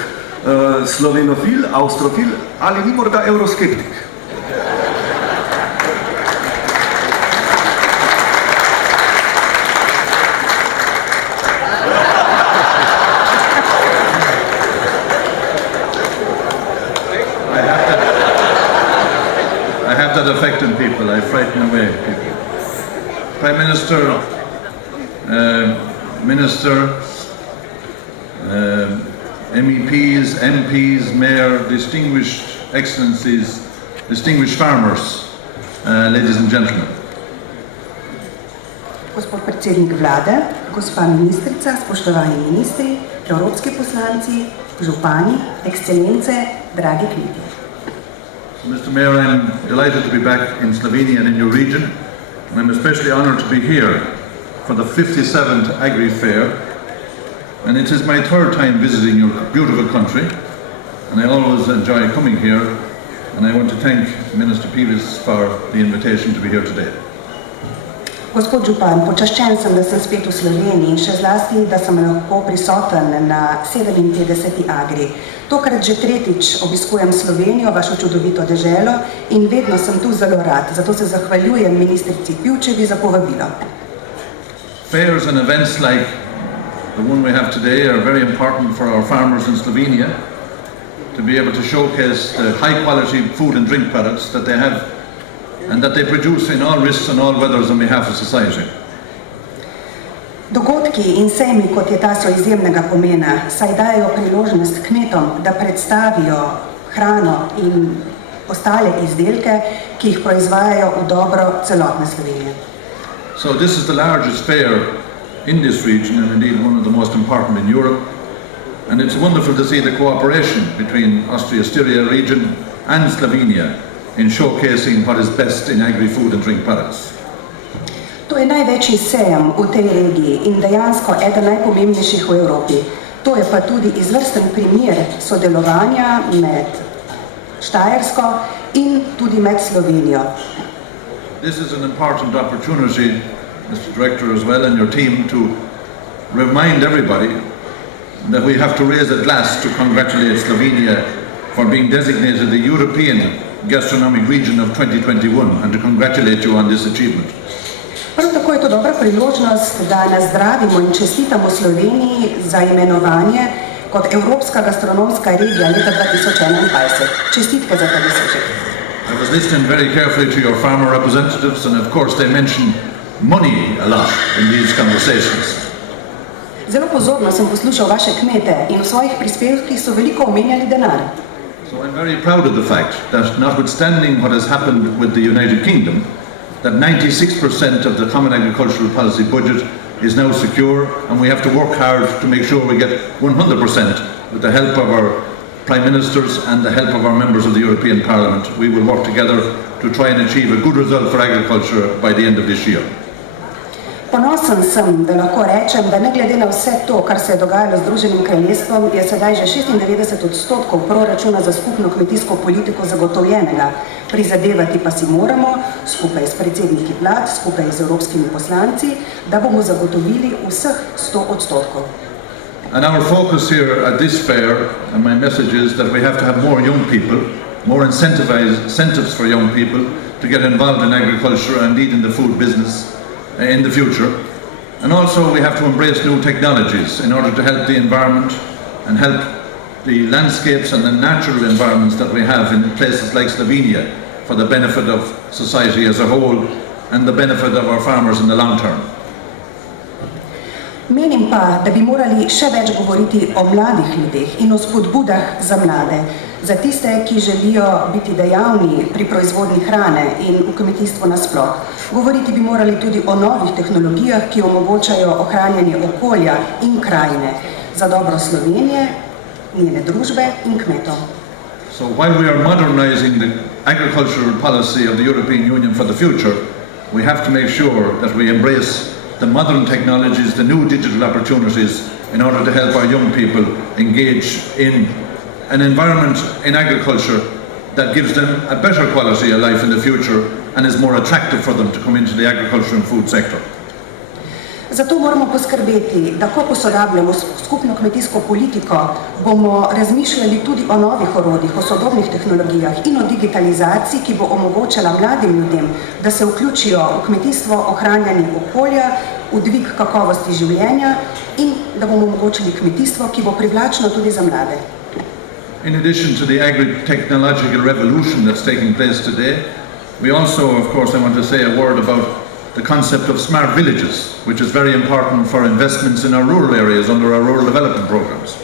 slovenofil, avstrofil ali ni morda evroskeptik. Affecting people, I frighten away people. Prime Minister, MEPs, MPs, Mayor, distinguished excellencies, distinguished farmers. ladies and gentlemen. Gospod predsednik vlade, gospa ministrica, spoštovani ministri, evropski poslanci, župani, ekscelence, dragi kmetje. Mr. Mayor, I'm delighted to be back in Slovenia and in your region, and I'm especially honored to be here for the 57th Agri Fair, and it is my third time visiting your beautiful country, and I always enjoy coming here, and I want to thank Minister Peeves for the invitation to be here today. Gospod župan, počaščen sem, da sem spet v Sloveniji in še zlasti, da sem lahko prisoten na 57. Agri. Tokrat že tretjič obiskujem Slovenijo, vašo čudovito deželo, in vedno sem tu zelo rad, zato se zahvaljujem ministrici Pivčevi za povabilo. Fairs and events like the one we have today are very important for our farmers in Slovenia to be able to showcase the high quality food and drink products that they have and that they produce in all risks and all weathers on behalf of society. Dogodki in sejmi, kot je ta, so izjemnega pomena, saj dajo priložnost kmetom, da predstavijo hrano in ostale izdelke, ki jih proizvajajo v dobro celotne Slovenije. So this is the largest fair in this region and indeed one of the most important in Europe, and it's wonderful to see the cooperation between Austria-Styria region and Slovenia in showcasing what is best in agri-food and drink products. To je največji sejem v tej regiji in dejansko eden najpomembnejših v Evropi. To je pa tudi izvrsten primer sodelovanja med Štajersko in tudi med Slovenijo. This is an important opportunity, Mr. Director, as well, and your team, to remind everybody that we have to raise a glass to congratulate Slovenia for being designated the European Gastronomic Region of 2021 and to congratulate you on this achievement. Prav tako je to dobra priložnost, da nazdravimo in čestitamo Sloveniji za imenovanje kot Evropska gastronomska regija leta 2021. Čestitke za to dosežek. I was listening very carefully to your farmer representatives, and of course they mention money a lot in these conversations. Zelo pozorno sem poslušal vaše kmete in v svojih prispevkih so veliko omenjali denar. So I'm very proud of the fact that notwithstanding what has happened with the United Kingdom, that 96% of the Common Agricultural Policy budget is now secure, and we have to work hard to make sure we get 100% with the help of our Prime Ministers and the help of our members of the European Parliament. We will work together to try and achieve a good result for agriculture by the end of this year. Ponosen sem, da lahko rečem, da ne glede na vse to, kar se je dogajalo z Združenim kraljestvom, je sedaj že 96% proračuna za skupno kmetijsko politiko zagotovljenega. Prizadevati pa si moramo, skupaj s predsedniki vlad, skupaj z evropskimi poslanci, da bomo zagotovili vseh 100%. And our focus here at this fair, and my message is that we have to have more young people, more incentives for young people to get involved in agriculture and indeed in the food business in the future. And also we have to embrace new technologies in order to help the environment and help the landscapes and the natural environments that we have in places like Slovenia for the benefit of society as a whole and the benefit of our farmers in the long term. Menim pa, da bi morali še več govoriti o mladih ljudeh in o spodbudah za mlade, za tiste, ki želijo biti dejavni pri proizvodnji hrane in v kmetijstvu nasploh. Govoriti bi morali tudi o novih tehnologijah, ki omogočajo ohranjanje okolja in krajine za dobro Slovenije, njene družbe in kmetov. So while we are modernizing the agricultural policy of the European Union for the future, we have to make sure that we embrace the modern technologies, the new digital opportunities in order to help our young people engage in an environment in agriculture that gives them a better quality of life in the future and is more attractive for them to come into the agriculture and food sector. Zato moramo poskrbeti, da ko posodabljamo skupno kmetijsko politiko, bomo razmišljali tudi o novih orodjih, o sodobnih tehnologijah in o digitalizaciji, ki bo omogočala mladim ljudem, da se vključijo v kmetijstvo, ohranjanje okolja, v dvig kakovosti življenja in da bomo omogočili kmetijstvo, ki bo privlačno tudi za mlade. In addition to the agri-technological revolution that's taking place today, we also, of course, I want to say a word about the concept of smart villages, which is very important for investments in our rural areas under our rural development programs.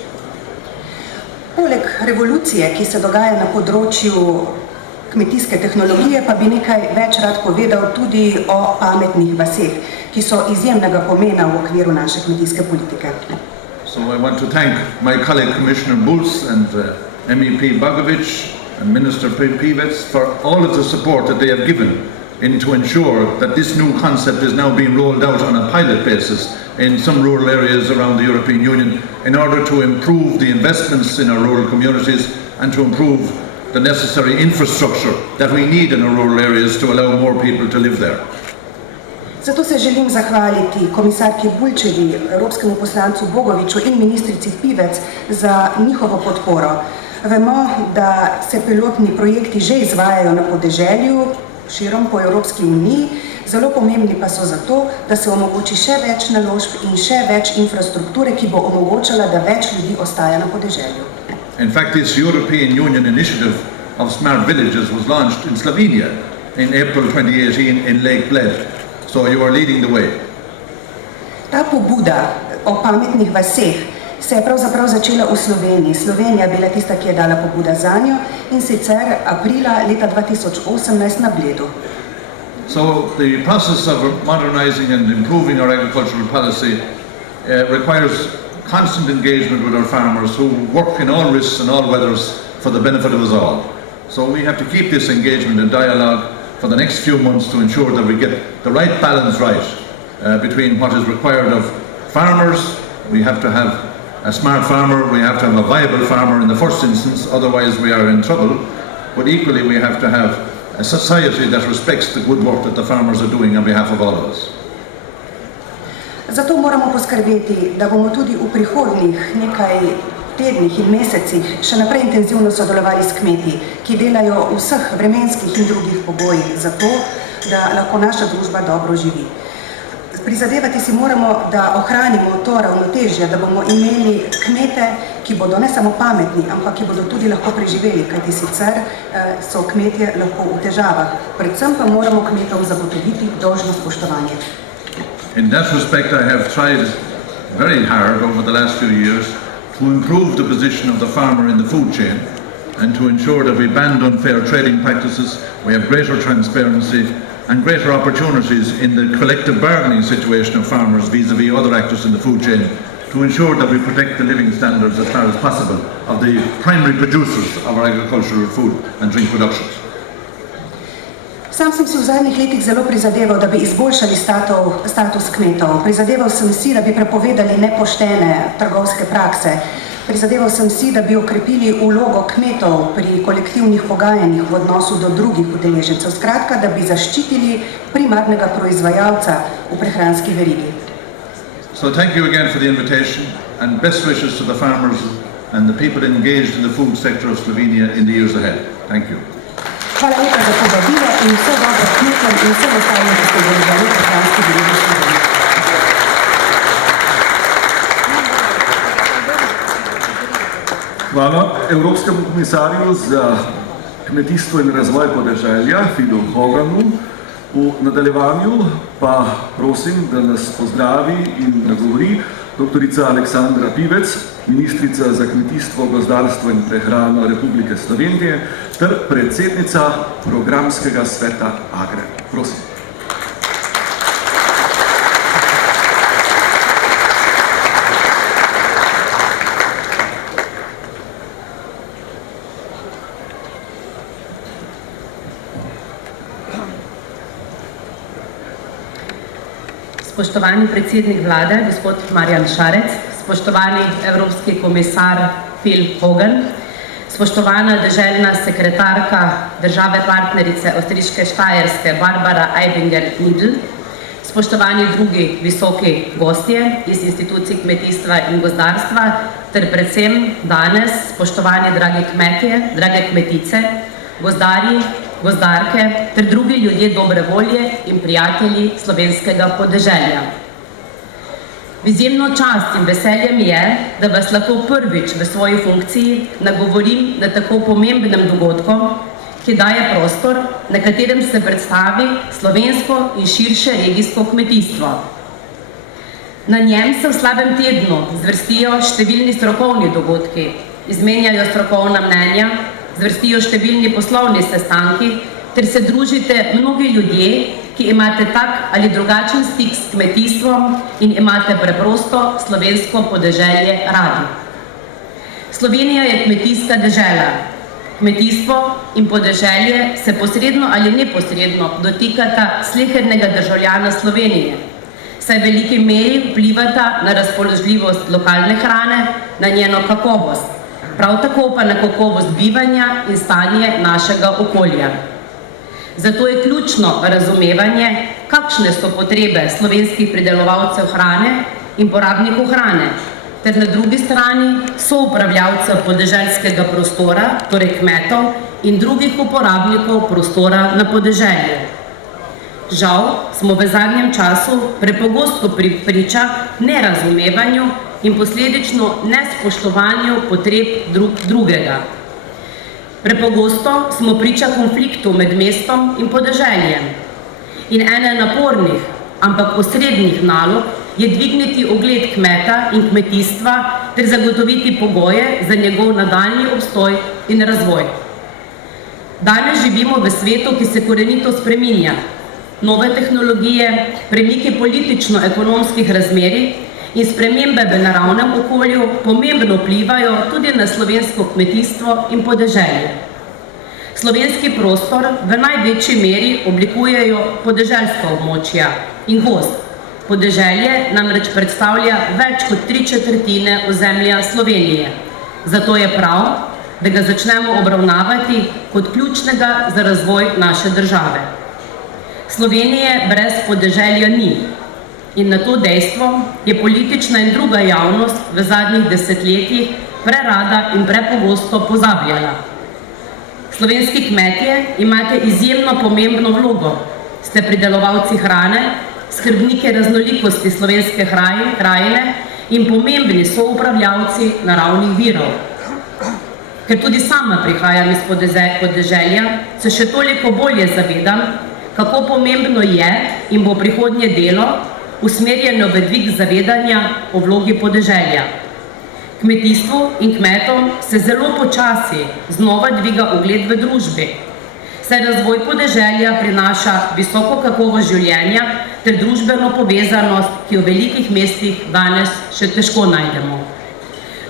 Poleg revolucije, ki se dogaja na področju kmetijske tehnologije, pa bi nekaj več rad povedal tudi o pametnih vaseh, ki so izjemnega pomena v okviru naše kmetijske politike. So I want to thank my colleague Commissioner Bulc and MEP Bogovic and Minister Pivets for all of the support that they have given to ensure that this new concept is now being rolled out on a pilot basis in some rural areas around the European Union in order to improve the investments in our rural communities and to improve the necessary infrastructure that we need in our rural areas to allow more people to live there. Zato se želim zahvaliti komisarki Bulčevi, evropskemu poslancu Bogoviču in ministrici Pivec za njihovo podporo. Vemo, da se pilotni projekti že izvajajo na podeželju, širom po Evropski uniji, zelo pomembni pa so zato, da se omogoči še več naložb in še več infrastrukture, ki bo omogočala, da več ljudi ostaja na podeželju. In fact, this European Union initiative of smart villages was launched in Slovenia in April 2018 in Lake Bled. So you are leading the way. Ta pobuda o pametnih vaseh se je pravzaprav začela v Sloveniji. Slovenija je bila tista, ki je dala pobuda zanjo, in sicer aprila leta 2018 na Bledu. So the process of modernizing and improving our agricultural policy requires constant engagement with our farmers who work in all risks and all weathers for the benefit of us all. So we have to keep this engagement and dialogue for the next few months to ensure that we get the right balance between what is required of farmers. We have to have a smart farmer, we have to have a viable farmer in the first instance, otherwise we are in trouble. But equally we have to have a society that respects the good work that the farmers are doing on behalf of all of us. Zato moramo poskrbeti, da bomo tudi v prihodnjih nekaj tednih in mesecih še naprej intenzivno sodelovali s kmeti, ki delajo v vseh vremenskih in drugih pogojih za to, da lahko naša družba dobro živi. Prizadevati si moramo, da ohranimo to ravnotežje, da bomo imeli kmete, ki bodo ne samo pametni, ampak ki bodo tudi lahko preživeli, kajti sicer so kmetje lahko v težavah. Predvsem pa moramo kmetom zagotoviti dolžno spoštovanje. In that respect, I have tried very hard over the last few years to improve the position of the farmer in the food chain and to ensure that we ban unfair trading practices, we have greater transparency and greater opportunities in the collective bargaining situation of farmers vis-à-vis other actors in the food chain to ensure that we protect the living standards as far as possible of the primary producers of our agricultural food and drink productions. Sam sem si v zadnjih letih zelo prizadeval, da bi izboljšali status kmetov. Prizadeval sem si, da bi prepovedali nepoštene trgovske prakse. Prizadeval sem si, da bi okrepili vlogo kmetov pri kolektivnih pogajanjih v odnosu do drugih udeležencev. Skratka, da bi zaščitili primarnega proizvajalca v prehranski verigi. So thank you again for the invitation and best wishes to the farmers and the people engaged in the food sector of Slovenia in the years ahead. Thank you. Hvala lepa za povabilo in vse dobro kmetom in vsem ostalim, ki ste držali prehranski verigi Slovenije. Hvala Evropskemu komisarju za kmetijstvo in razvoj podeželja, Philu Hoganu. V nadaljevanju pa prosim, da nas pozdravi in nagovori doktorica Aleksandra Pivec, ministrica za kmetijstvo, gozdarstvo in prehrano Republike Slovenije ter predsednica programskega sveta Agre. Prosim. Spoštovani predsednik vlade, gospod Marjan Šarec, spoštovani evropski komisar Phil Hogan, spoštovana deželna sekretarka države partnerice Avstrijske Štajerske Barbara Aibinger-Nidl, spoštovani drugi visoki gostje iz institucij kmetijstva in gozdarstva, ter predvsem danes spoštovani dragi kmetje, drage kmetice, gozdarji, gozdarke ter drugi ljudje dobre volje in prijatelji slovenskega podeželja. V izjemno čast in veselje mi je, da vas lahko prvič v svoji funkciji nagovorim na tako pomembnem dogodku, ki daje prostor, na katerem se predstavi slovensko in širše regijsko kmetijstvo. Na njem se v slabem tednu zvrstijo številni strokovni dogodki, izmenjajo strokovna mnenja, zvrstijo številni poslovni sestanki, ter se družite mnogi ljudje, ki imate tak ali drugačen stik s kmetijstvom in imate preprosto slovensko podeželje radi. Slovenija je kmetijska dežela. Kmetijstvo in podeželje se posredno ali neposredno dotikata slehernega državljana Slovenije, saj v veliki meri vplivata na razpoložljivost lokalne hrane, na njeno kakovost, prav tako pa na kakovost bivanja in stanje našega okolja. Zato je ključno razumevanje, kakšne so potrebe slovenskih pridelovalcev hrane in porabnikov hrane, ter na drugi strani soupravljavcev podeželskega prostora, torej kmetov in drugih uporabnikov prostora na podeželju. Žal smo v zadnjem času prepogosto priča nerazumevanju in posledično nespoštovanju potreb drugega. Prepogosto smo priča konfliktu med mestom in podeželjem. In ena napornih, ampak posrednih nalog je dvigniti ugled kmeta in kmetijstva ter zagotoviti pogoje za njegov nadaljnji obstoj in razvoj. Danes živimo v svetu, ki se korenito spreminja. Nove tehnologije, premiki politično-ekonomskih razmerij in spremembe v naravnem okolju pomembno vplivajo tudi na slovensko kmetijstvo in podeželje. Slovenski prostor v največji meri oblikujejo podeželska območja in gozd. Podeželje namreč predstavlja več kot 3/4 ozemlja Slovenije. Zato je prav, da ga začnemo obravnavati kot ključnega za razvoj naše države. Slovenije brez podeželja ni. In na to dejstvo je politična in druga javnost v zadnjih desetletjih prerada in prepogosto pozabljala. Slovenski kmetje imate izjemno pomembno vlogo. Ste pridelovalci hrane, skrbniki raznolikosti slovenske krajine in pomembni soupravljavci naravnih virov. Ker tudi sama prihajam iz podeželja, se še toliko bolje zavedam, kako pomembno je in bo prihodnje delo usmerjeno v dvig zavedanja o vlogi podeželja. Kmetijstvu in kmetom se zelo počasi znova dviga ugled v družbi, saj razvoj podeželja prinaša visoko kakovost življenja ter družbeno povezanost, ki jo v velikih mestih danes še težko najdemo.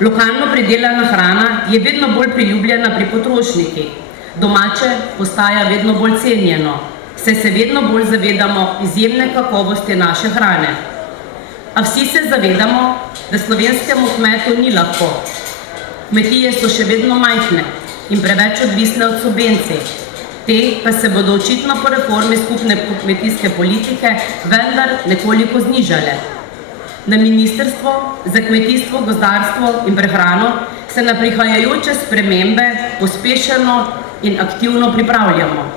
Lokalno pridelana hrana je vedno bolj priljubljena pri potrošnikih. Domače postaja vedno bolj cenjeno, saj se vedno bolj zavedamo izjemne kakovosti naše hrane. A vsi se zavedamo, da slovenskemu kmetu ni lahko. Kmetije so še vedno majhne in preveč odvisne od subvencij. Te pa se bodo očitno po reformi skupne kmetijske politike vendar nekoliko znižale. Na Ministrstvo za kmetijstvo, gozdarstvo in prehrano se na prihajajoče spremembe pospešeno in aktivno pripravljamo.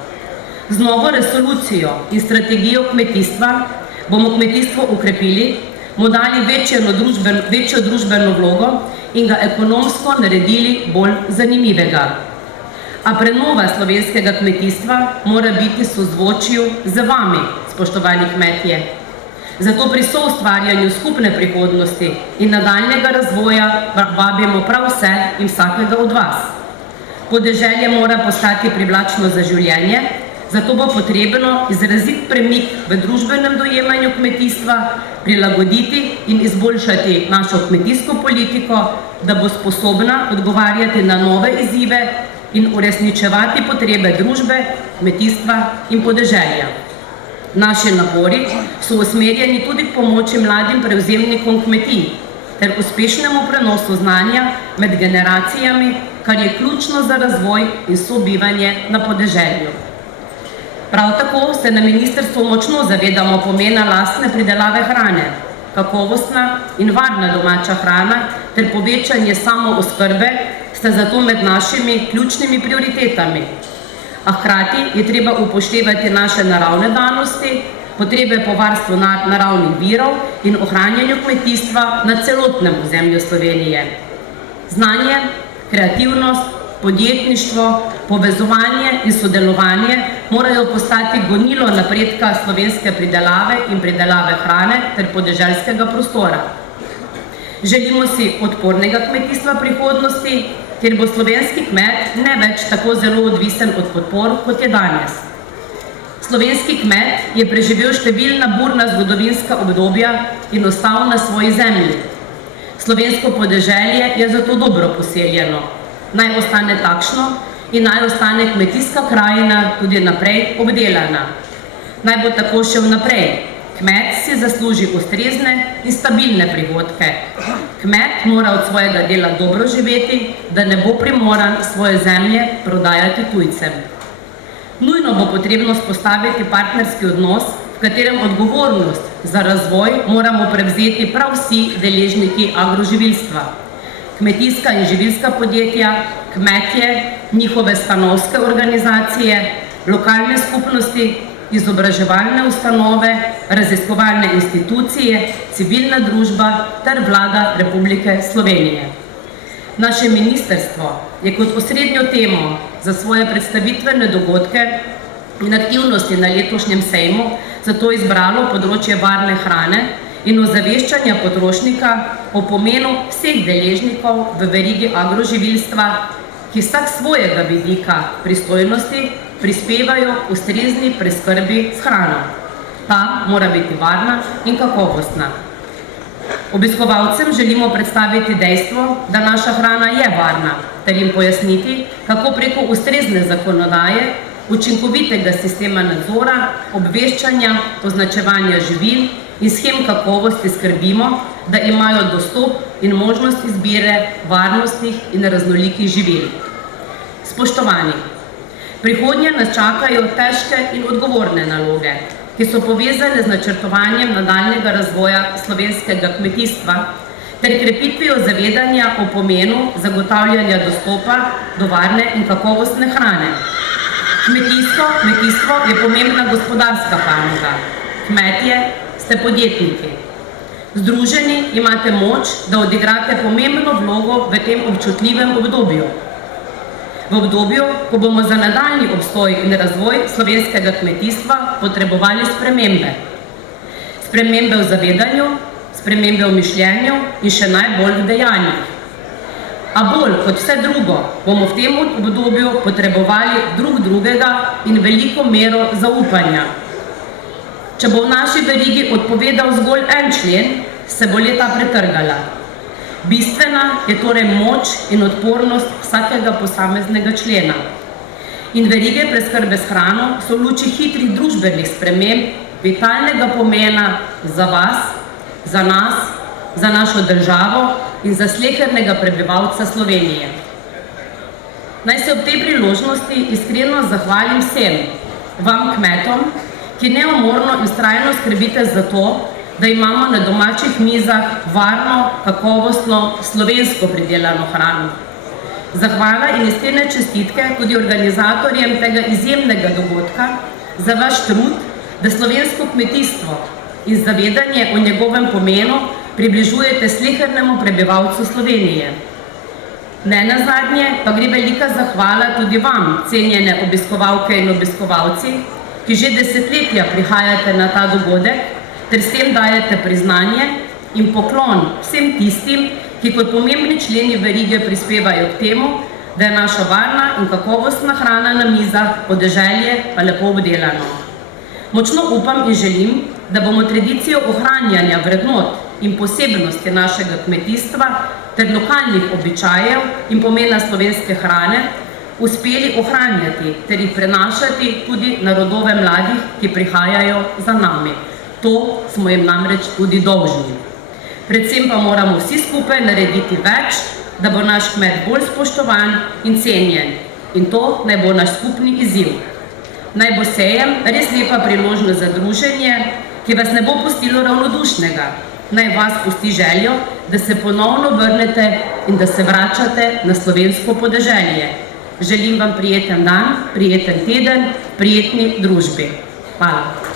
Z novo resolucijo in strategijo kmetijstva bomo kmetijstvo okrepili, mu dali večjo družbeno vlogo in ga ekonomsko naredili bolj zanimivega. A prenova slovenskega kmetijstva mora biti v sozvočju z vami, spoštovani kmetje. Zato pri soustvarjanju skupne prihodnosti in nadaljnjega razvoja vabimo prav vse in vsakega od vas. Podeželje mora postati privlačno za življenje, zato bo potrebno izrazit premik v družbenem dojemanju kmetijstva, prilagoditi in izboljšati našo kmetijsko politiko, da bo sposobna odgovarjati na nove izzive in uresničevati potrebe družbe, kmetijstva in podeželja. Naši napori so usmerjeni tudi k pomoči mladim prevzemnikom kmetij ter uspešnemu prenosu znanja med generacijami, kar je ključno za razvoj in sobivanje na podeželju. Prav tako se na ministrstvu močno zavedamo pomena lastne pridelave hrane, kakovostna in varna domača hrana ter povečanje samooskrbe sta zato med našimi ključnimi prioritetami. A hkrati je treba upoštevati naše naravne danosti, potrebe po varstvu naravnih virov in ohranjanju kmetijstva na celotnem ozemlju Slovenije. Znanje, kreativnost, podjetništvo, povezovanje in sodelovanje morajo postati gonilo napredka slovenske pridelave in pridelave hrane ter podeželskega prostora. Želimo si odpornega kmetijstva prihodnosti, kjer bo slovenski kmet ne več tako zelo odvisen od podpor, kot je danes. Slovenski kmet je preživel številna burna zgodovinska obdobja in ostal na svoji zemlji. Slovensko podeželje je zato dobro poseljeno. Naj ostane takšno in naj ostane kmetijska krajina tudi naprej obdelana. Naj bo tako še vnaprej. Kmet si zasluži ustrezne in stabilne prihodke. Kmet mora od svojega dela dobro živeti, da ne bo primoran svoje zemlje prodajati tujcem. Nujno bo potrebno vzpostaviti partnerski odnos, v katerem odgovornost za razvoj moramo prevzeti prav vsi deležniki agroživilstva. Kmetijska in živilska podjetja, kmetje, njihove stanovske organizacije, lokalne skupnosti, izobraževalne ustanove, raziskovalne institucije, civilna družba ter Vlada Republike Slovenije. Naše ministrstvo je kot osrednjo temo za svoje predstavitvene dogodke in aktivnosti na letošnjem sejmu zato izbralo področje varne hrane in ozaveščanja potrošnika o pomenu vseh deležnikov v verigi agroživilstva, ki vsak svojega vidika pristojnosti prispevajo ustrezni preskrbi s hrano. Ta mora biti varna in kakovostna. Obiskovalcem želimo predstaviti dejstvo, da naša hrana je varna, ter jim pojasniti, kako preko ustrezne zakonodaje, učinkovitega sistema nadzora, obveščanja, označevanja živil in shem kakovosti skrbimo, da imajo dostop in možnost izbire varnostnih in raznolikih živil. Spoštovani, prihodnje nas čakajo težke in odgovorne naloge, ki so povezane z načrtovanjem nadaljnjega razvoja slovenskega kmetijstva ter krepitvijo zavedanja o pomenu zagotavljanja dostopa do varne in kakovostne hrane. Kmetijstvo je pomembna gospodarska panoga. Kmetje ste podjetniki. Združeni imate moč, da odigrate pomembno vlogo v tem občutljivem obdobju. V obdobju, ko bomo za nadaljnji obstoj in razvoj slovenskega kmetijstva potrebovali spremembe. Spremembe v zavedanju, spremembe v mišljenju in še najbolj v dejanjih. A bolj kot vse drugo bomo v tem obdobju potrebovali drug drugega in veliko mero zaupanja. Če bo v naši verigi odpovedal zgolj en člen, se bo leta pretrgala. Bistvena je torej moč in odpornost vsakega posameznega člena. In verige preskrbe s hrano so v luči hitrih družbenih sprememb vitalnega pomena za vas, za nas, za našo državo in za slehernega prebivalca Slovenije. Naj se ob tej priložnosti iskreno zahvalim vsem, vam kmetom, ki neumorno in vztrajno skrbite za to, da imamo na domačih mizah varno, kakovostno, slovensko pridelano hrano. Zahvala in iskrene čestitke tudi organizatorjem tega izjemnega dogodka za vaš trud, da slovensko kmetijstvo in zavedanje o njegovem pomenu približujete slehernemu prebivalcu Slovenije. Nenazadnje pa gre velika zahvala tudi vam, cenjene obiskovalke in obiskovalci, ki že desetletja prihajate na ta dogodek, ter s tem dajete priznanje in poklon vsem tistim, ki kot pomembni členi verige prispevajo k temu, da je naša varna in kakovostna hrana na mizah, podeželje pa lepo obdelano. Močno upam in želim, da bomo tradicijo ohranjanja vrednot in posebnosti našega kmetijstva ter lokalnih običajev in pomena slovenske hrane uspeli ohranjati ter jih prenašati tudi na rodove mladih, ki prihajajo za nami. To smo jim namreč tudi dolžni. Predvsem pa moramo vsi skupaj narediti več, da bo naš kmet bolj spoštovan in cenjen. In to naj bo naš skupni izziv. Naj bo sejem res lepa priložnost za druženje, ki vas ne bo pustilo ravnodušnega. Naj vas pusti željo, da se ponovno vrnete in da se vračate na slovensko podeželje. Želim vam prijeten dan, prijeten teden, prijetni družbi. Hvala.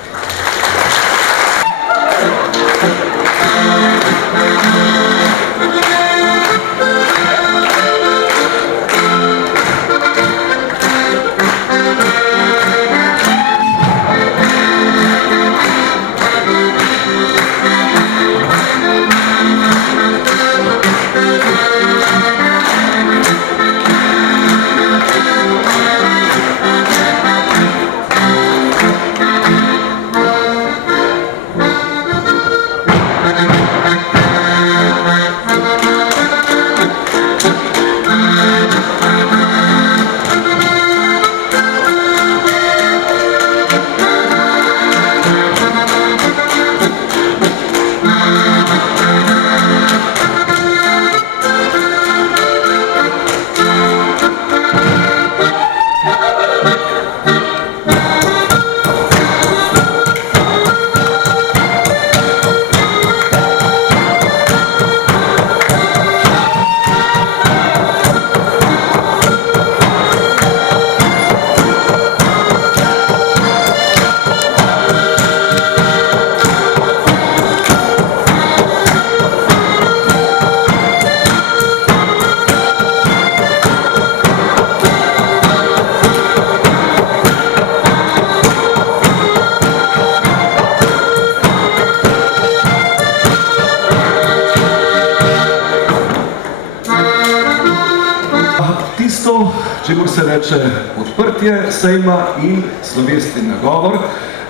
reče odprtje sejma in slovesni nagovor.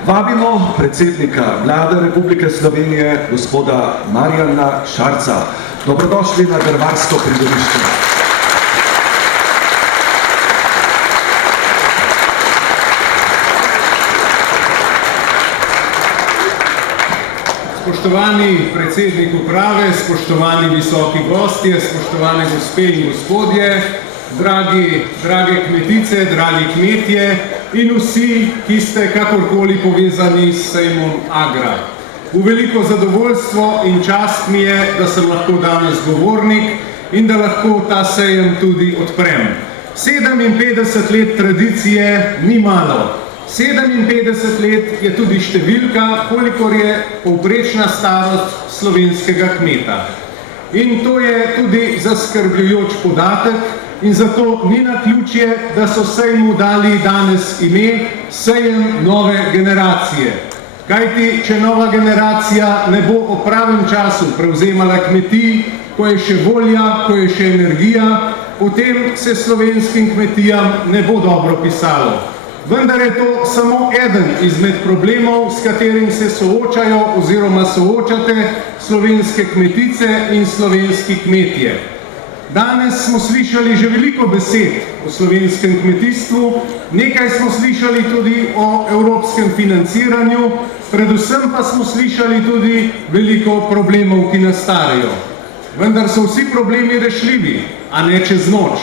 Vabimo predsednika Vlade Republike Slovenije, gospoda Marjana Šarca. Dobrodošli na Drvarsko pridorišče. Spoštovani predsednik uprave, spoštovani visoki gostje, spoštovane gospe in gospodje, drage kmetice, dragi kmetje in vsi, ki ste kakorkoli povezani s sejmom Agra. V veliko zadovoljstvo in čast mi je, da sem lahko danes govornik in da lahko ta sejem tudi odprem. 57 let tradicije ni malo. 57 let je tudi številka, kolikor je povprečna starost slovenskega kmeta. In to je tudi zaskrbljujoč podatek in zato ni naključje, da so sejmu dali danes ime Sejem nove generacije. Kajti, če nova generacija ne bo o pravem času prevzemala kmetij, ko je še volja, ko je še energija, potem se slovenskim kmetijam ne bo dobro pisalo. Vendar je to samo eden izmed problemov, s katerim se soočajo oziroma soočate slovenske kmetice in slovenski kmetje. Danes smo slišali že veliko besed o slovenskem kmetijstvu, nekaj smo slišali tudi o evropskem financiranju, predvsem pa smo slišali tudi veliko problemov, ki nastajajo. Vendar so vsi problemi rešljivi, a ne čez noč.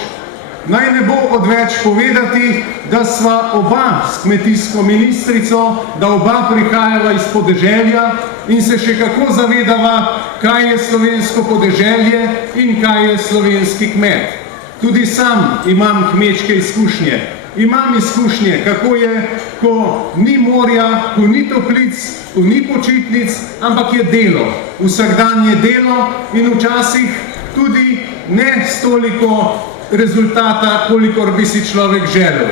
Naj ne bo odveč povedati, da sva oba s kmetijsko ministrico, da oba prihajava iz podeželja in se še kako zavedava, kaj je slovensko podeželje in kaj je slovenski kmet. Tudi sam imam kmečke izkušnje. Imam izkušnje, kako je, ko ni morja, ko ni toplic, ko ni počitnic, ampak je delo. Vsakdanje delo in včasih tudi ne s toliko rezultata, kolikor bi si človek želel.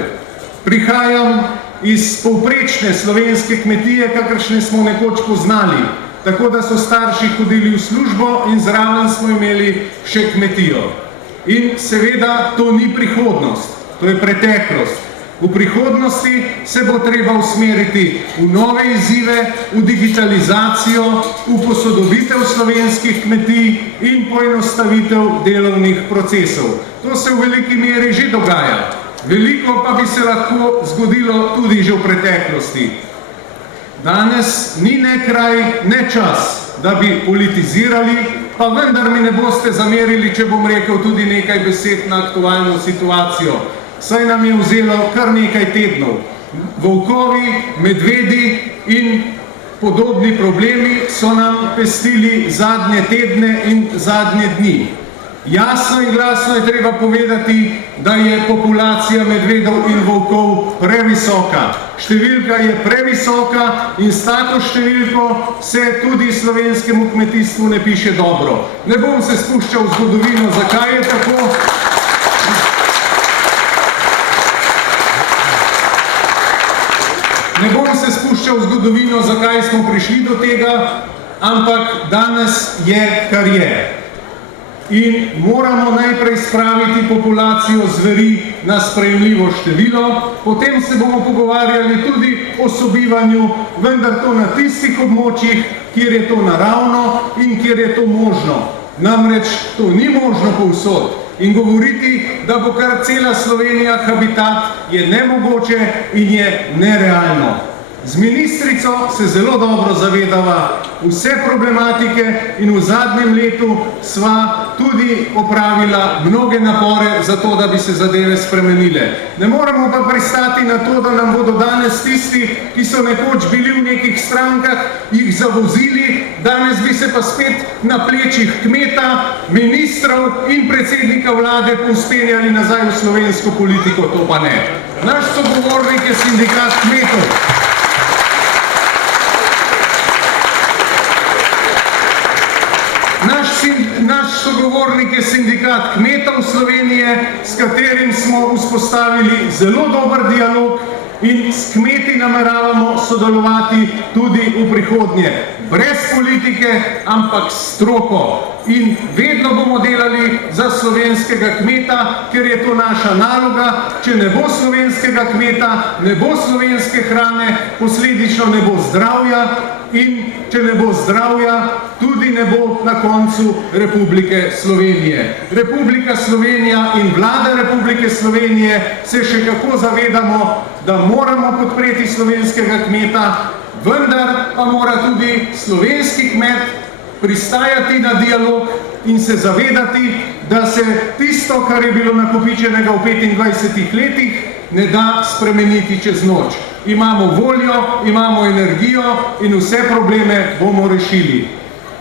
Prihajam iz povprečne slovenske kmetije, kakršne smo nekoč poznali, tako da so starši hodili v službo in zraven smo imeli še kmetijo. In seveda to ni prihodnost, to je preteklost. V prihodnosti se bo treba usmeriti v nove izzive, v digitalizacijo, v posodobitev slovenskih kmetij in poenostavitev delovnih procesov. To se v veliki meri že dogaja. Veliko pa bi se lahko zgodilo tudi že v preteklosti. Danes ni ne kraj, ne čas, da bi politizirali, pa vendar mi ne boste zamerili, če bom rekel tudi nekaj besed na aktualno situacijo. Saj nam je vzelo kar nekaj tednov. Volkovi, medvedi in podobni problemi so nam pestili zadnje tedne in zadnje dni. Jasno in glasno je treba povedati, da je populacija medvedov in volkov previsoka. Številka je previsoka in s tako številko se tudi slovenskemu kmetijstvu ne piše dobro. Ne bom se spuščal v zgodovino, zakaj je tako. Ne bom se spuščal v zgodovino, zakaj smo prišli do tega, ampak danes je, kar je. In moramo najprej spraviti populacijo zveri na sprejemljivo število, potem se bomo pogovarjali tudi o sobivanju, vendar to na tistih območjih, kjer je to naravno in kjer je to možno. Namreč to ni možno povsod. In govoriti, da bo kar cela Slovenija habitat, je nemogoče in je nerealno. Z ministrico se zelo dobro zavedava vse problematike in v zadnjem letu sva tudi opravila mnoge napore za to, da bi se zadeve spremenile. Ne moremo pa pristati na to, da nam bodo danes tisti, ki so nekoč bili v nekih strankah, jih zavozili, danes bi se pa spet na plečih kmeta, ministrov in predsednika vlade povzpenjali nazaj v slovensko politiko, to pa ne. Naš sogovornik je sindikat kmetov. Naš sogovornik je sindikat kmetov Slovenije, s katerim smo vzpostavili zelo dober dialog in s kmeti nameravamo sodelovati tudi v prihodnje. brez politike, ampak s stroko. In vedno bomo delali za slovenskega kmeta, ker je to naša naloga. Če ne bo slovenskega kmeta, ne bo slovenske hrane, posledično ne bo zdravja, in če ne bo zdravja, tudi ne bo na koncu Republike Slovenije. Republika Slovenija in vlada Republike Slovenije se še kako zavedamo, da moramo podpreti slovenskega kmeta, vendar pa mora tudi slovenski kmet pristajati na dialog in se zavedati, da se tisto, kar je bilo nakopičenega v 25 letih, ne da spremeniti čez noč. Imamo voljo, imamo energijo in vse probleme bomo rešili.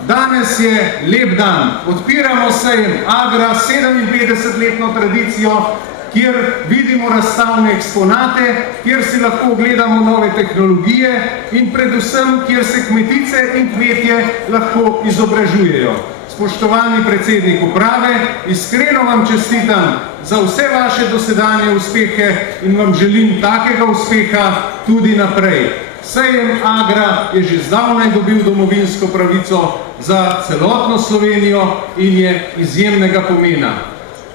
Danes je lep dan. Odpiramo sejem Agra, 57-letno tradicijo, kjer vidimo razstavne eksponate, kjer si lahko ogledamo nove tehnologije in predvsem, kjer se kmetice in kmetje lahko izobražujejo. Spoštovani predsednik uprave, iskreno vam čestitam za vse vaše dosedanje uspehe in vam želim takega uspeha tudi naprej. Sejem Agra je že zdavnaj dobil domovinsko pravico za celotno Slovenijo in je izjemnega pomena.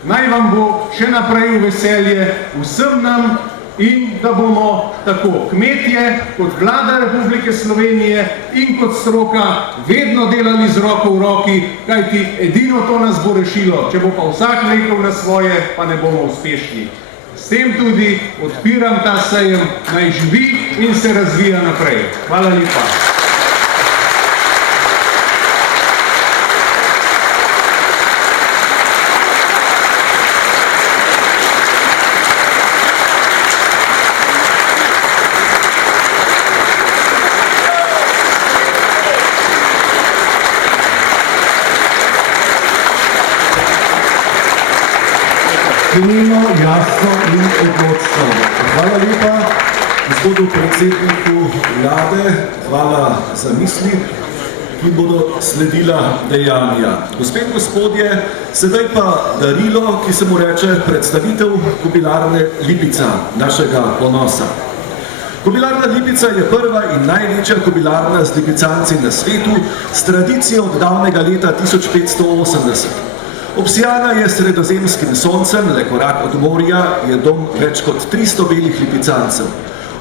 Naj vam bo še naprej v veselje vsem nam in da bomo tako kmetje kot vlada Republike Slovenije in kot stroka vedno delali z roko v roki, kajti edino to nas bo rešilo. Če bo pa vsak rekel na svoje, pa ne bomo uspešni. S tem tudi odpiram ta sejem, naj živi in se razvija naprej. Hvala lepa. Pomembno, jasno in odločno. Hvala lepa gospodu predsedniku vlade, hvala za misli, ki bodo sledila dejanja. Gospe in gospodje, sedaj pa darilo, ki se mu reče predstavitev Kobilarne Lipica, našega ponosa. Kobilarna Lipica je prva in največja kobilarna z lipicanci na svetu, s tradicijo od davnega leta 1580. Obsijana je sredozemskim soncem, le korak od morja je dom več kot 300 belih lipicancev.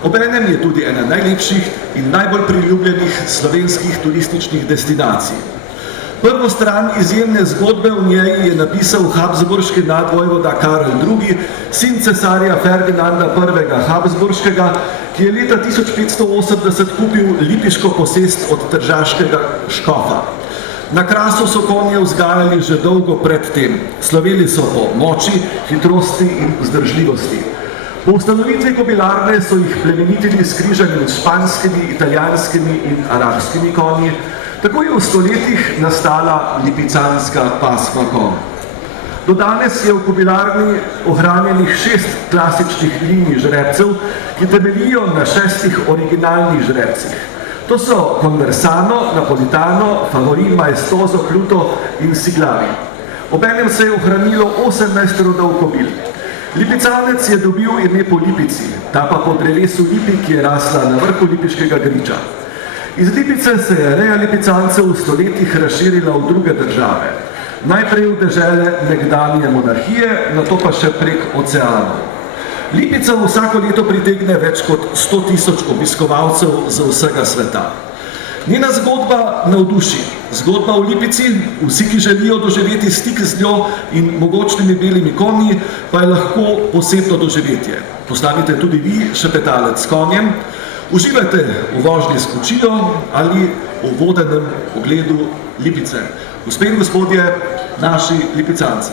Obenem je tudi ena najlepših in najbolj priljubljenih slovenskih turističnih destinacij. Prvo stran izjemne zgodbe v njej je napisal habsburški nadvojvoda Karel II., sin cesarja Ferdinanda I. Habsburškega, ki je leta 1580 kupil lipiško posest od tržaškega škofa. Na Krasu so konje vzgajali že dolgo pred tem. Sloveli so po moči, hitrosti in vzdržljivosti. Po ustanovitvi kobilarne so jih plemenitili s križanjem s španskimi, italijanskimi in arabskimi konji. Tako je v stoletjih nastala lipicanska pasma konj. Do danes je v kobilarni ohranjenih 6 klasičnih linij žrebcev, ki temeljijo na 6 originalnih žrebcih. To so Conversano, Napolitano, Favorin, Maestoso, Pluto in Siglavi. Obenem se je ohranilo 18 rodov kobil. Lipicanec je dobil ime po lipici, ta pa po drevesu lipi, ki je rasla na vrhu lipiškega griča. Iz lipice se je reja lipicancev v stoletjih razširila v druge države. Najprej v dežele nekdanje monarhije, nato pa še prek oceanov. Lipica vsako leto pritegne več kot 100 000 obiskovalcev z vsega sveta. Njena zgodba navduši. Zgodba o Lipici, vsi, ki želijo doživeti stik z njo in mogočnimi belimi konji, pa je lahko posebno doživetje. Postanite tudi vi šepetalec s konjem, uživajte v vožnji s kočijo ali v vodenem ogledu Lipice. Gospe in gospodje, naši lipicanci.